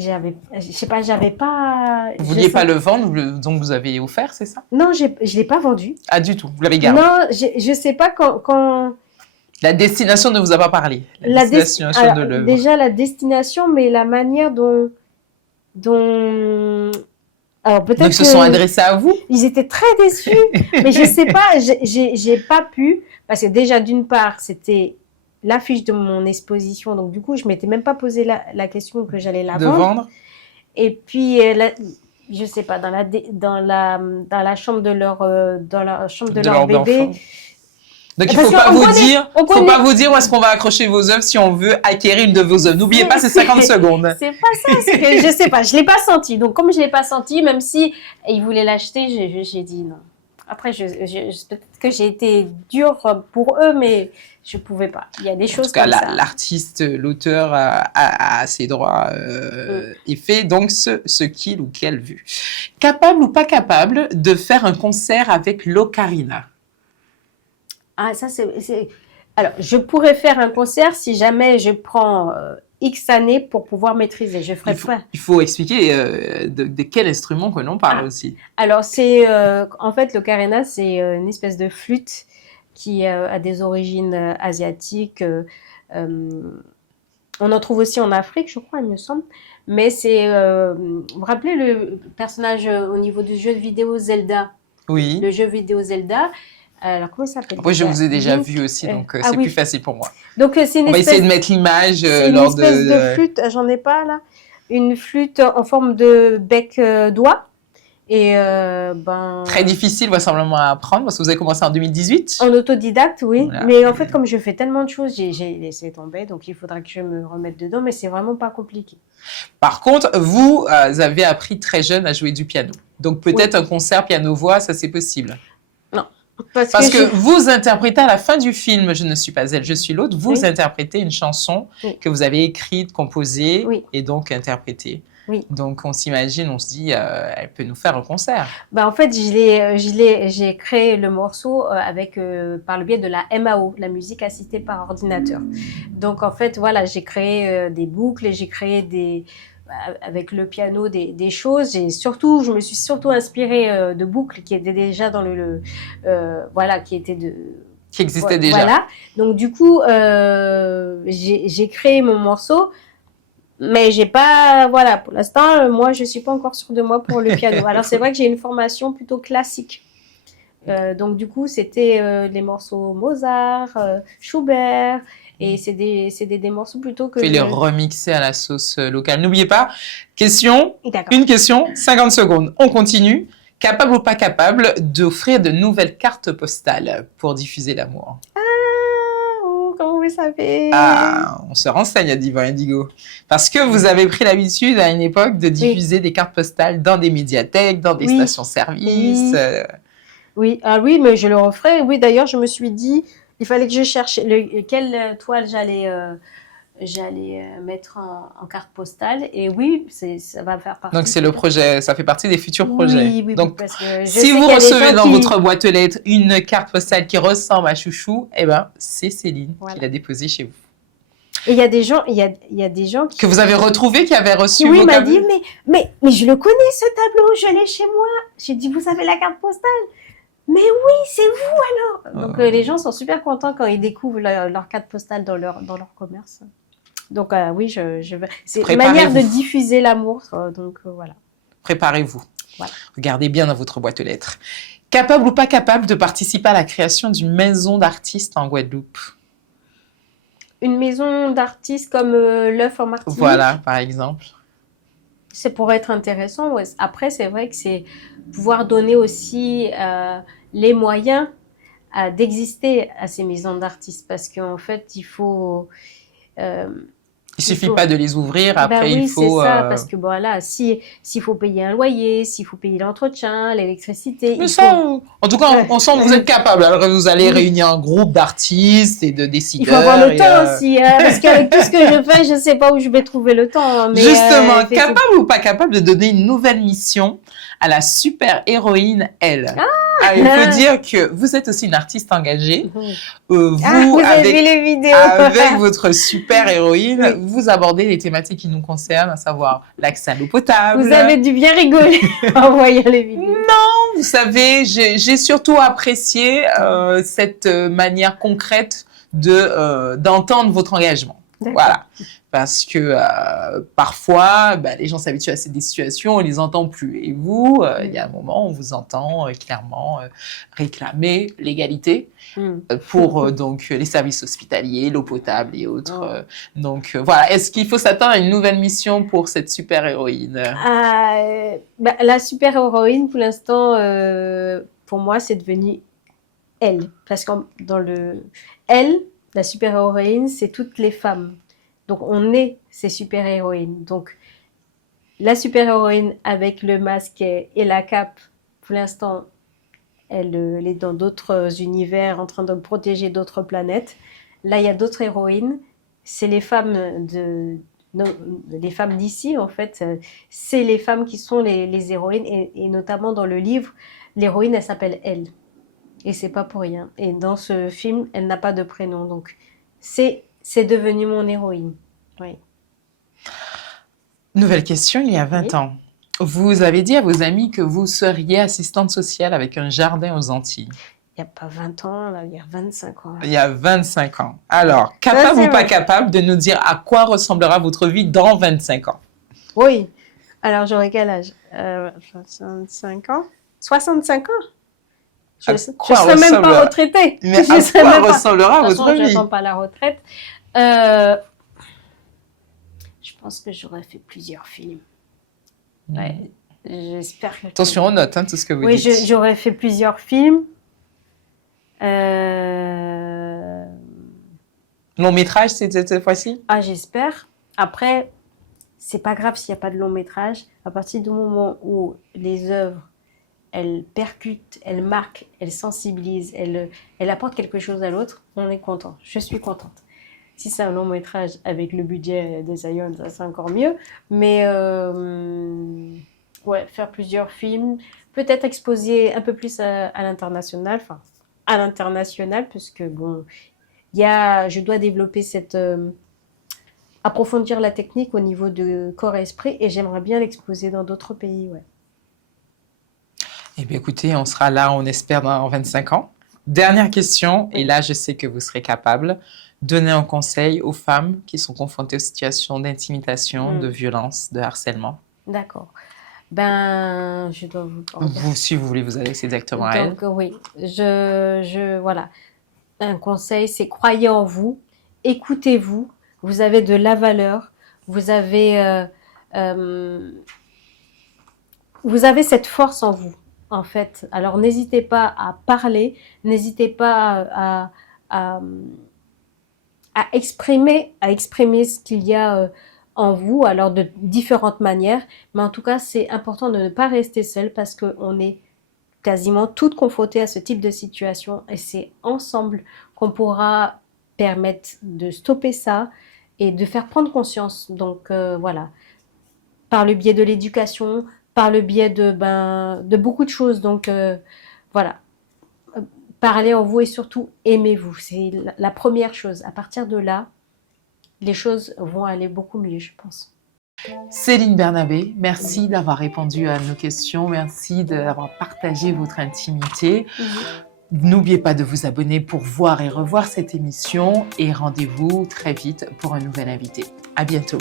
vouliez pas le vendre, donc vous avez offert, c'est ça? Non, je l'ai pas vendu. Ah, du tout, vous l'avez gardé? Non, je sais pas quand... La destination ne vous a pas parlé? La destination de l'œuvre. Déjà, la destination, mais la manière dont... Alors, peut-être donc, ils se sont adressés à vous? Ils étaient très déçus, mais je sais pas, j'ai pas pu, parce que déjà, d'une part, c'était l'affiche de mon exposition, donc du coup, je m'étais même pas posé la question que j'allais la vendre. Et puis, je sais pas, dans la chambre de leur bébé, Donc, il Parce faut pas qu'on vous connaît- dire, on faut connaît- pas vous dire où est-ce qu'on va accrocher vos œuvres si on veut acquérir une de vos œuvres. N'oubliez pas, c'est 50 secondes. C'est pas ça, c'est que je sais pas, je l'ai pas senti. Donc comme je l'ai pas senti, même si ils voulaient l'acheter, j'ai dit non. Après, peut-être que j'ai été dure pour eux, mais je pouvais pas. Il y a des En choses tout cas, comme ça. l'artiste, l'auteur a ses droits et fait donc ce qu'il ou qu'elle veut. Capable ou pas capable de faire un concert avec l'ocarina? Ah, ça c'est. Alors, je pourrais faire un concert si jamais je prends X années pour pouvoir maîtriser. Je ferais pas. Il faut expliquer de quel instrument que l'on parle aussi. Alors, c'est en fait l'ocarina, c'est une espèce de flûte qui a des origines asiatiques. On en trouve aussi en Afrique, je crois, il me semble. Mais c'est, vous vous rappelez le personnage au niveau du jeu vidéo Zelda? Oui. Le jeu vidéo Zelda. Alors, comment ça s'appelle? Après, je vous ai déjà Link. vu aussi, donc Ah c'est oui. plus facile pour moi. Donc, c'est une On va espèce, essayer de mettre l'image c'est une lors espèce de flûte, j'en ai pas là. Une flûte en forme de bec-doigt. Et Très difficile, vraisemblablement, à apprendre parce que vous avez commencé en 2018. en autodidacte, oui. Voilà. Mais en fait, comme je fais tellement de choses, j'ai laissé tomber. Donc, il faudra que je me remette dedans. Mais c'est vraiment pas compliqué. Par contre, vous avez appris très jeune à jouer du piano. Donc peut-être un concert piano-voix, ça c'est possible. Parce que vous interprétez à la fin du film Je ne suis pas elle, je suis l'autre, vous Oui. interprétez une chanson Oui. que vous avez écrite, composée Oui. et donc interprétée. Oui. Donc on s'imagine, on se dit, elle peut nous faire un concert. En fait, j'ai créé le morceau avec, par le biais de la MAO, la musique assistée par ordinateur. Donc, en fait, voilà, j'ai créé des boucles et j'ai créé avec le piano des choses. Et surtout, je me suis surtout inspirée de boucles qui étaient déjà dans voilà, qui étaient Qui existait déjà. Voilà. Donc, du coup, j'ai créé mon morceau. Mais j'ai pas, voilà, pour l'instant, moi, je suis pas encore sûre de moi pour le piano. Alors, c'est vrai que j'ai une formation plutôt classique. Donc, du coup, c'était les morceaux Mozart, Schubert, et c'est des morceaux plutôt que... Puis les remixer à la sauce locale. N'oubliez pas, question, D'accord. une question, 50 secondes. On continue. Capable ou pas capable d'offrir de nouvelles cartes postales pour diffuser l'amour? Comment vous savez? Ah, on se renseigne à Divan Indigo. Parce que vous avez pris l'habitude à une époque de diffuser des cartes postales dans des médiathèques, dans des stations-service. Oui. Ah oui, mais je le referai. Oui, d'ailleurs, je me suis dit, il fallait que je cherche quelle toile j'allais mettre en carte postale. Et oui, ça va faire partie. Donc, c'est le projet, ça fait partie des futurs projets. Oui, donc, parce que si vous recevez dans votre boîte aux lettres une carte postale qui ressemble à Chouchou, eh ben, c'est Céline qui l'a déposée chez vous. Et il y a des gens, qui... Que vous avez retrouvé, qui avaient reçu oui, vos m'a dit, mais je le connais, ce tableau, je l'ai chez moi. J'ai dit, vous avez la carte postale? Mais oui, c'est vous alors. Donc, les gens sont super contents quand ils découvrent leur carte postale dans leur commerce. Donc, oui, je veux. C'est une manière de diffuser l'amour. Donc, voilà. Préparez-vous. Voilà. Regardez bien dans votre boîte aux lettres. Capable ou pas capable de participer à la création d'une maison d'artistes en Guadeloupe? Une maison d'artistes comme l'œuf en Martinique. Voilà, par exemple. C'est pour être intéressant. Ouais. Après, c'est vrai que c'est pouvoir donner aussi les moyens d'exister à ces maisons d'artistes. Parce qu'en fait, il faut... il suffit pas de les ouvrir, après il faut... c'est ça, parce que voilà, s'il faut payer un loyer, s'il faut payer l'entretien, l'électricité... Mais ça, en tout cas, on sent que vous êtes capable. Alors, vous allez réunir un groupe d'artistes et de décideurs. Il faut avoir le temps aussi, parce qu'avec tout ce que je fais, je sais pas où je vais trouver le temps. Mais justement, capable ou pas capable de donner une nouvelle mission à la super-héroïne Elle? Il faut dire que vous êtes aussi une artiste engagée. Vous avez vu les vidéos. Avec votre super-héroïne, vous abordez les thématiques qui nous concernent, à savoir l'accès à l'eau potable. Vous avez dû bien rigoler en voyant les vidéos. Non, vous savez, j'ai surtout apprécié cette manière concrète d'entendre votre engagement. Voilà. Parce que parfois, les gens s'habituent à des situations, on ne les entend plus. Et vous, il y a un moment, on vous entend clairement réclamer l'égalité pour donc les services hospitaliers, l'eau potable et autres. Donc voilà, est-ce qu'il faut s'attendre à une nouvelle mission pour cette super-héroïne? La super-héroïne, pour l'instant, pour moi, c'est devenu elle. Parce que dans le elle, la super-héroïne, c'est toutes les femmes. Donc, on est ces super-héroïnes. Donc, la super-héroïne avec le masque et la cape, pour l'instant, elle est dans d'autres univers en train de protéger d'autres planètes. Là, il y a d'autres héroïnes. C'est les femmes non, les femmes d'ici, en fait. C'est les femmes qui sont les héroïnes. Et notamment dans le livre, l'héroïne, elle s'appelle Elle. Et c'est pas pour rien. Et dans ce film, elle n'a pas de prénom. Donc, c'est devenu mon héroïne. Oui. Nouvelle question, il y a 20 Oui. ans. Vous avez dit à vos amis que vous seriez assistante sociale avec un jardin aux Antilles. Il n'y a pas 20 ans, là, il y a 25 ans. Il y a 25 ans. Alors, capable c'est ou pas vrai. capable de nous dire à quoi ressemblera votre vie dans 25 ans? Oui. Alors, j'aurai quel âge 65 ans 65 ans Je À ne quoi serai même pas ressemblera- retraitée. Mais Je à serai quoi même pas- ressemblera De toute votre façon, je vie? n'attends pas la retraite. Euh, je pense que j'aurais fait plusieurs films. Ouais. J'espère que... Attention, on note tout ce que vous Oui, dites. j'aurais fait plusieurs films. Euh, Long métrage, c'est cette fois-ci? Ah, j'espère. Après, c'est pas grave s'il n'y a pas de long métrage. À partir du moment où les œuvres, elles percutent, elles marquent, elles sensibilisent, elles apportent quelque chose à l'autre, on est content. Je suis contente. Si c'est un long métrage avec le budget des Ions, ça c'est encore mieux. Mais ouais, faire plusieurs films, peut-être exposer un peu plus à l'international, enfin à l'international, puisque bon, je dois développer approfondir la technique au niveau de corps et esprit, et j'aimerais bien l'exposer dans d'autres pays, ouais. Eh bien, écoutez, on sera là, on espère, dans 25 ans. Dernière question, Oui. et là, je sais que vous serez capable. Donner un conseil aux femmes qui sont confrontées aux situations d'intimidation, de violence, de harcèlement. D'accord. Ben, je dois vous en dire. Vous, si vous voulez, vous adresser directement à elle. Donc, oui, voilà. Un conseil, c'est croyez en vous, écoutez-vous, vous avez de la valeur, vous avez cette force en vous, en fait. Alors, n'hésitez pas à parler, n'hésitez pas à exprimer ce qu'il y a en vous, alors de différentes manières. Mais en tout cas, c'est important de ne pas rester seul parce qu'on est quasiment toutes confrontées à ce type de situation et c'est ensemble qu'on pourra permettre de stopper ça et de faire prendre conscience. Donc voilà, par le biais de l'éducation, par le biais de beaucoup de choses. Donc voilà, parlez en vous et surtout aimez-vous. C'est la première chose. À partir de là, les choses vont aller beaucoup mieux, je pense. Céline Bernabé, merci d'avoir répondu à nos questions. Merci d'avoir partagé votre intimité. N'oubliez pas de vous abonner pour voir et revoir cette émission et rendez-vous très vite pour un nouvel invité. À bientôt.